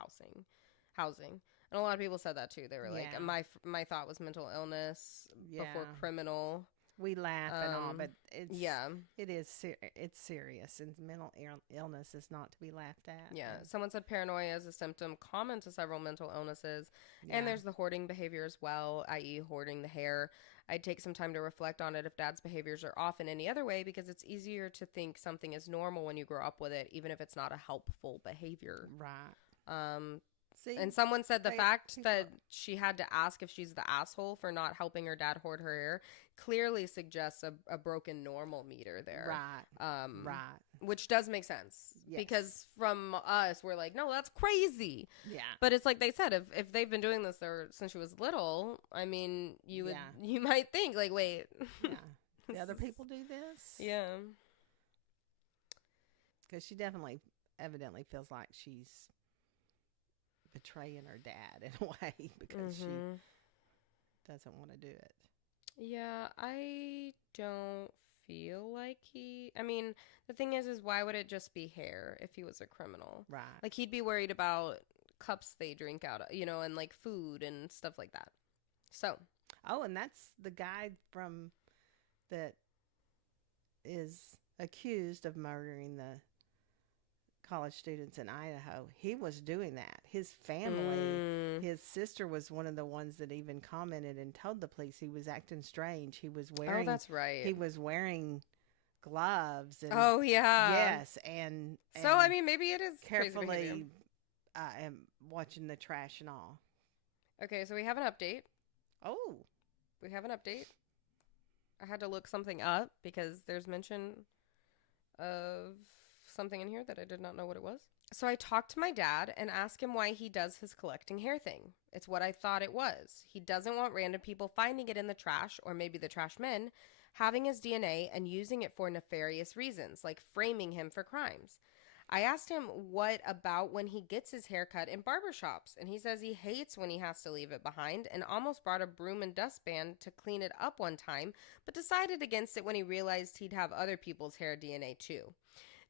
housing. And a lot of people said that too. They were like, my thought was mental illness before criminal. We laugh and all, but it's serious, and mental illness is not to be laughed at. Yeah. Someone said paranoia is a symptom common to several mental illnesses. And there's the hoarding behavior as well, i.e. hoarding the hair. I'd take some time to reflect on it if dad's behaviors are off in any other way, because it's easier to think something is normal when you grow up with it, even if it's not a helpful behavior. Right. And someone said the fact that she had to ask if she's the asshole for not helping her dad hoard her hair clearly suggests a broken normal meter there. Right. Right. Which does make sense. Yes. Because from us, we're like, no, that's crazy. Yeah. But it's like they said, if they've been doing this since she was little, I mean, you might think, like, wait. Yeah. The other people do this? Yeah. Because she evidently feels like she's betraying her dad in a way, because she doesn't want to do it. Yeah, I don't feel like I mean, the thing is why would it just be hair if he was a criminal? Right. Like, he'd be worried about cups they drink out of, and like food and stuff like that. So. Oh, and that's the guy that is accused of murdering the college students in Idaho. He was doing that. His family, his sister was one of the ones that even commented and told the police he was acting strange. He was wearing. Oh, that's right. He was wearing gloves. And, oh yeah. Yes, and so I mean, maybe it is carefully watching the trash and all. Okay, so we have an update. Oh, we have an update. I had to look something up because there's mention of something in here that I did not know what it was. So I talked to my dad and asked him why he does his collecting hair thing. It's what I thought it was. He doesn't want random people finding it in the trash, or maybe the trash men, having his DNA and using it for nefarious reasons, like framing him for crimes. I asked him what about when he gets his hair cut in barbershops, and he says he hates when he has to leave it behind and almost brought a broom and dustpan to clean it up one time, but decided against it when he realized he'd have other people's hair DNA too.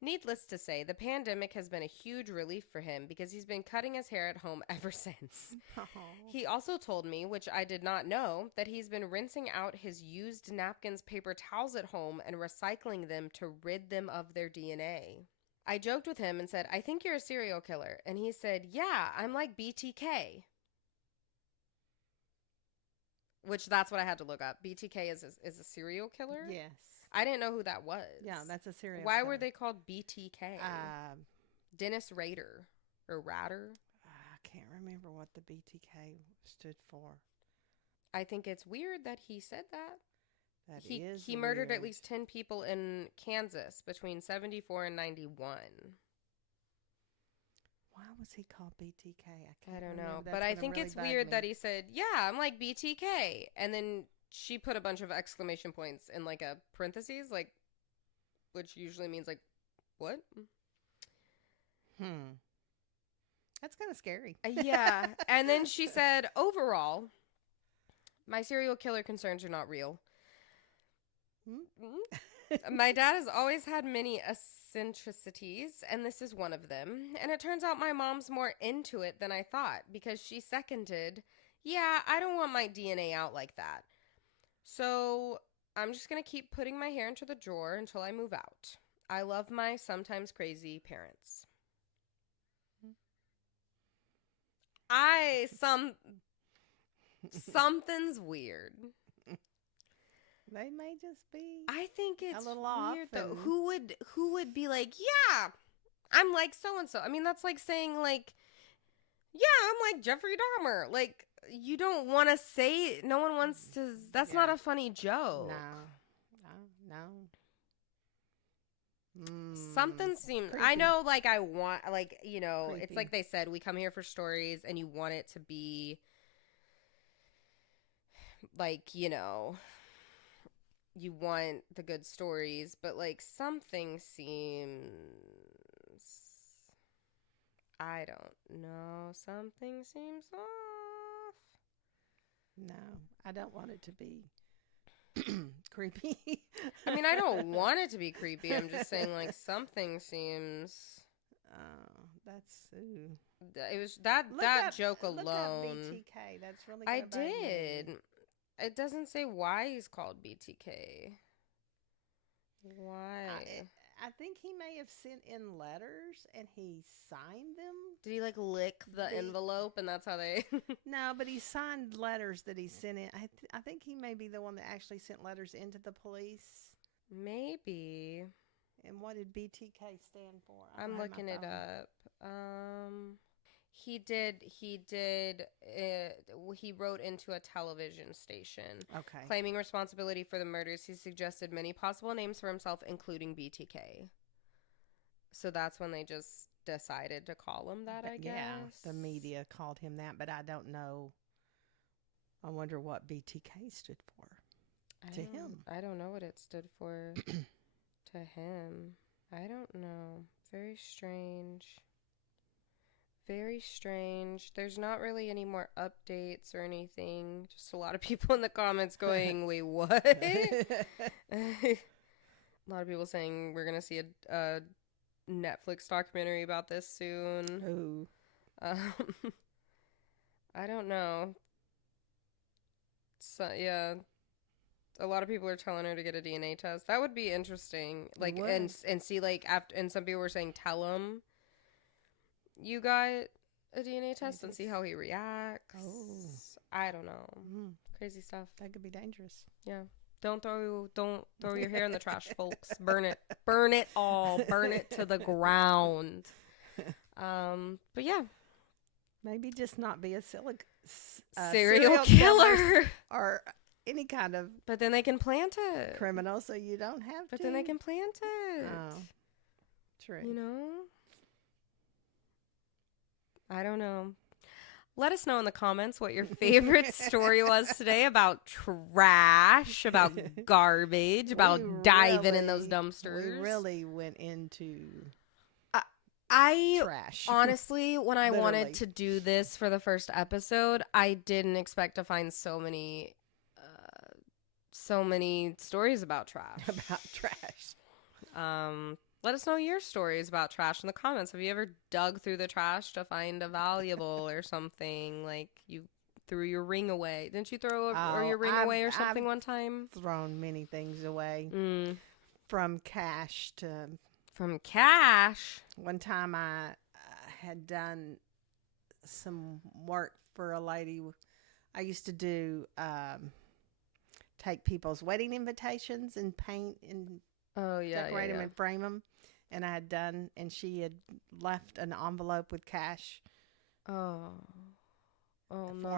Needless to say, the pandemic has been a huge relief for him because he's been cutting his hair at home ever since. Oh. He also told me, which I did not know, that he's been rinsing out his used napkins, paper towels at home and recycling them to rid them of their DNA. I joked with him and said, I think you're a serial killer. And he said, yeah, I'm like BTK. Which that's what I had to look up. BTK is a serial killer? Yes. I didn't know who that was. Yeah, that's a serial Why killer. were they called BTK? Dennis Rader or Rader? I can't remember what the BTK stood for. I think it's weird that he said that. He weird. murdered at least 10 people in Kansas between 74 and 91. Why was he called BTK? I don't know. But I think it's weird that he said, yeah, I'm like BTK. And then she put a bunch of exclamation points in like a parentheses, like, which usually means like, what? That's kind of scary. Yeah. And then she said, overall, my serial killer concerns are not real. My dad has always had many eccentricities, and this is one of them. And it turns out my mom's more into it than I thought, because she seconded, yeah, I don't want my DNA out like that. So I'm just going to keep putting my hair into the drawer until I move out. I love my sometimes crazy parents. Something's weird. They may just be. I think it's a little weird off. though. Who would be like, yeah, I'm like so and so. I mean, that's like saying like, yeah, I'm like Jeffrey Dahmer. Like, you don't want to say. No one wants to. That's not a funny joke. No. Something seems. Creepy. I know. Like I want. Like you know. Creepy. It's like they said. We come here for stories, and you want it to be. Like you know. You want the good stories, but like something seems. I don't know. Something seems off. No, I don't want it to be creepy. I mean, I don't want it to be creepy. I'm just saying, like, something seems. Oh, that's ooh. It was that joke alone. Look up BTK. That's really. I did. It doesn't say why he's called BTK. Why? I think he may have sent in letters and he signed them. Did he like lick the envelope and that's how they? No, but he signed letters that he sent in. I think he may be the one that actually sent letters into the police. Maybe. And what did BTK stand for? I'm looking it up. He wrote into a television station. Okay. Claiming responsibility for the murders, he suggested many possible names for himself, including BTK. So that's when they just decided to call him that, I guess. Yeah, the media called him that, but I don't know. I wonder what BTK stood for to him. I don't know what it stood for to him. I don't know. Very strange. Very strange. There's not really any more updates or anything. Just a lot of people in the comments going, wait, what? A lot of people saying we're going to see a Netflix documentary about this soon. Ooh. I don't know. So, yeah. A lot of people are telling her to get a DNA test. That would be interesting. Like, and see, like, after, and some people were saying, tell him you got a DNA test and see how he reacts. Oh. I don't know. Crazy stuff. That could be dangerous. Yeah. Don't throw your hair in the trash, folks. Burn it. Burn it all. Burn it to the ground. But yeah. Maybe just not be a serial killer. Or any kind of But then they can plant it. criminal, so you don't have to. But then they can plant it. Oh. True. You know? I don't know. Let us know in the comments what your favorite story was today about trash, about garbage, about diving in those dumpsters. We really went into I trash. honestly, when I wanted to do this for the first episode, I didn't expect to find so many stories about trash. Let us know your stories about trash in the comments. Have you ever dug through the trash to find a valuable or something? Like you threw your ring away. Didn't you throw your ring away or something one time? Thrown many things away. From cash to... From cash? One time I had done some work for a lady. I used to do... take people's wedding invitations and paint and... decorate them and frame them, and I had done, and she had left an envelope with cash. For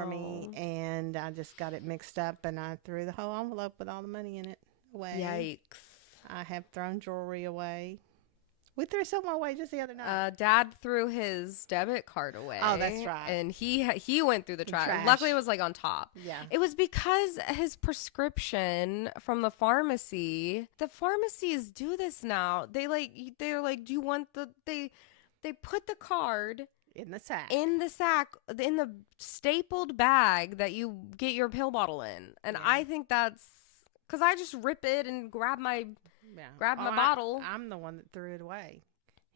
me, and I just got it mixed up, and I threw the whole envelope with all the money in it away. Yikes! I have thrown jewelry away. We threw something away just the other night. Dad threw his debit card away. Oh, that's right. And he went through the trash. Luckily, it was like on top. Yeah. It was because his prescription from the pharmacy. The pharmacies do this now. They're like, do you want they put the card in the sack, in the stapled bag that you get your pill bottle in. And I think that's because I just rip it and grab my bottle. I'm the one that threw it away.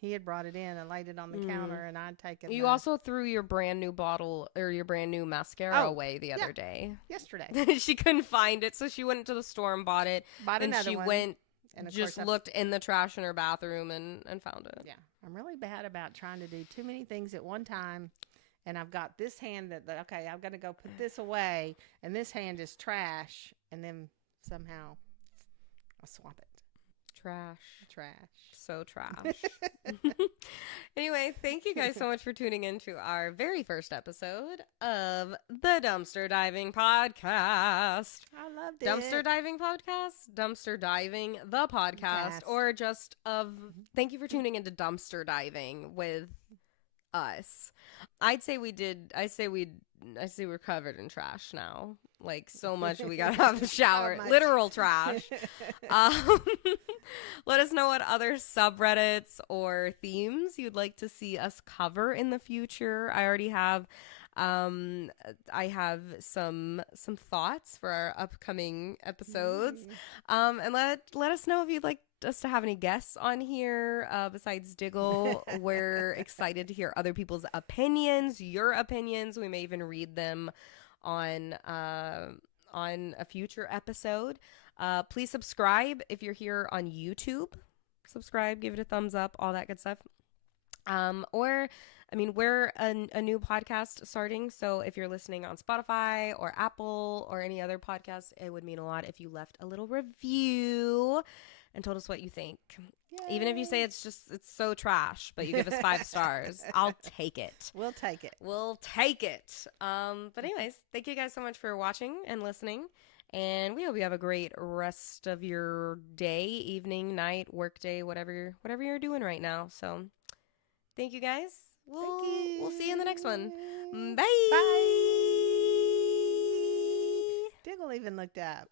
He had brought it in and laid it on the counter, and I'd taken. You also threw your brand new bottle or your brand new mascara away the other day. Yesterday. She couldn't find it, so she went to the store and bought it. Another one. She went, and just looked in the trash in her bathroom and found it. Yeah. I'm really bad about trying to do too many things at one time and I've got this hand that okay, I'm gonna go put this away, and this hand is trash, and then somehow I'll swap it. Trash. So trash. Anyway, thank you guys so much for tuning in to our very first episode of the Dumpster Diving Podcast. I loved it. Dumpster Diving Podcast? Dumpster Diving, the podcast, Yes. or just thank you for tuning into Dumpster Diving with us. I say we're covered in trash now. Like, so much we gotta have a shower. So Literal trash. Let us know what other subreddits or themes you'd like to see us cover in the future. I already have I have some thoughts for our upcoming episodes. And let us know if you'd like us to have any guests on here besides Diggle. We're excited to hear other people's opinions, your opinions. We may even read them on a future episode. Please subscribe if you're here on YouTube. Subscribe, give it a thumbs up, all that good stuff. We're a new podcast starting, so if you're listening on Spotify or Apple or any other podcast, it would mean a lot if you left a little review and told us what you think. Yay. Even if you say it's so trash, but you give us 5 stars, I'll take it. We'll take it. But anyways, thank you guys so much for watching and listening. And we hope you have a great rest of your day, evening, night, work day, whatever you're doing right now. So thank you guys. We'll see you in the next one. Bye. Bye. Diggle even looked up.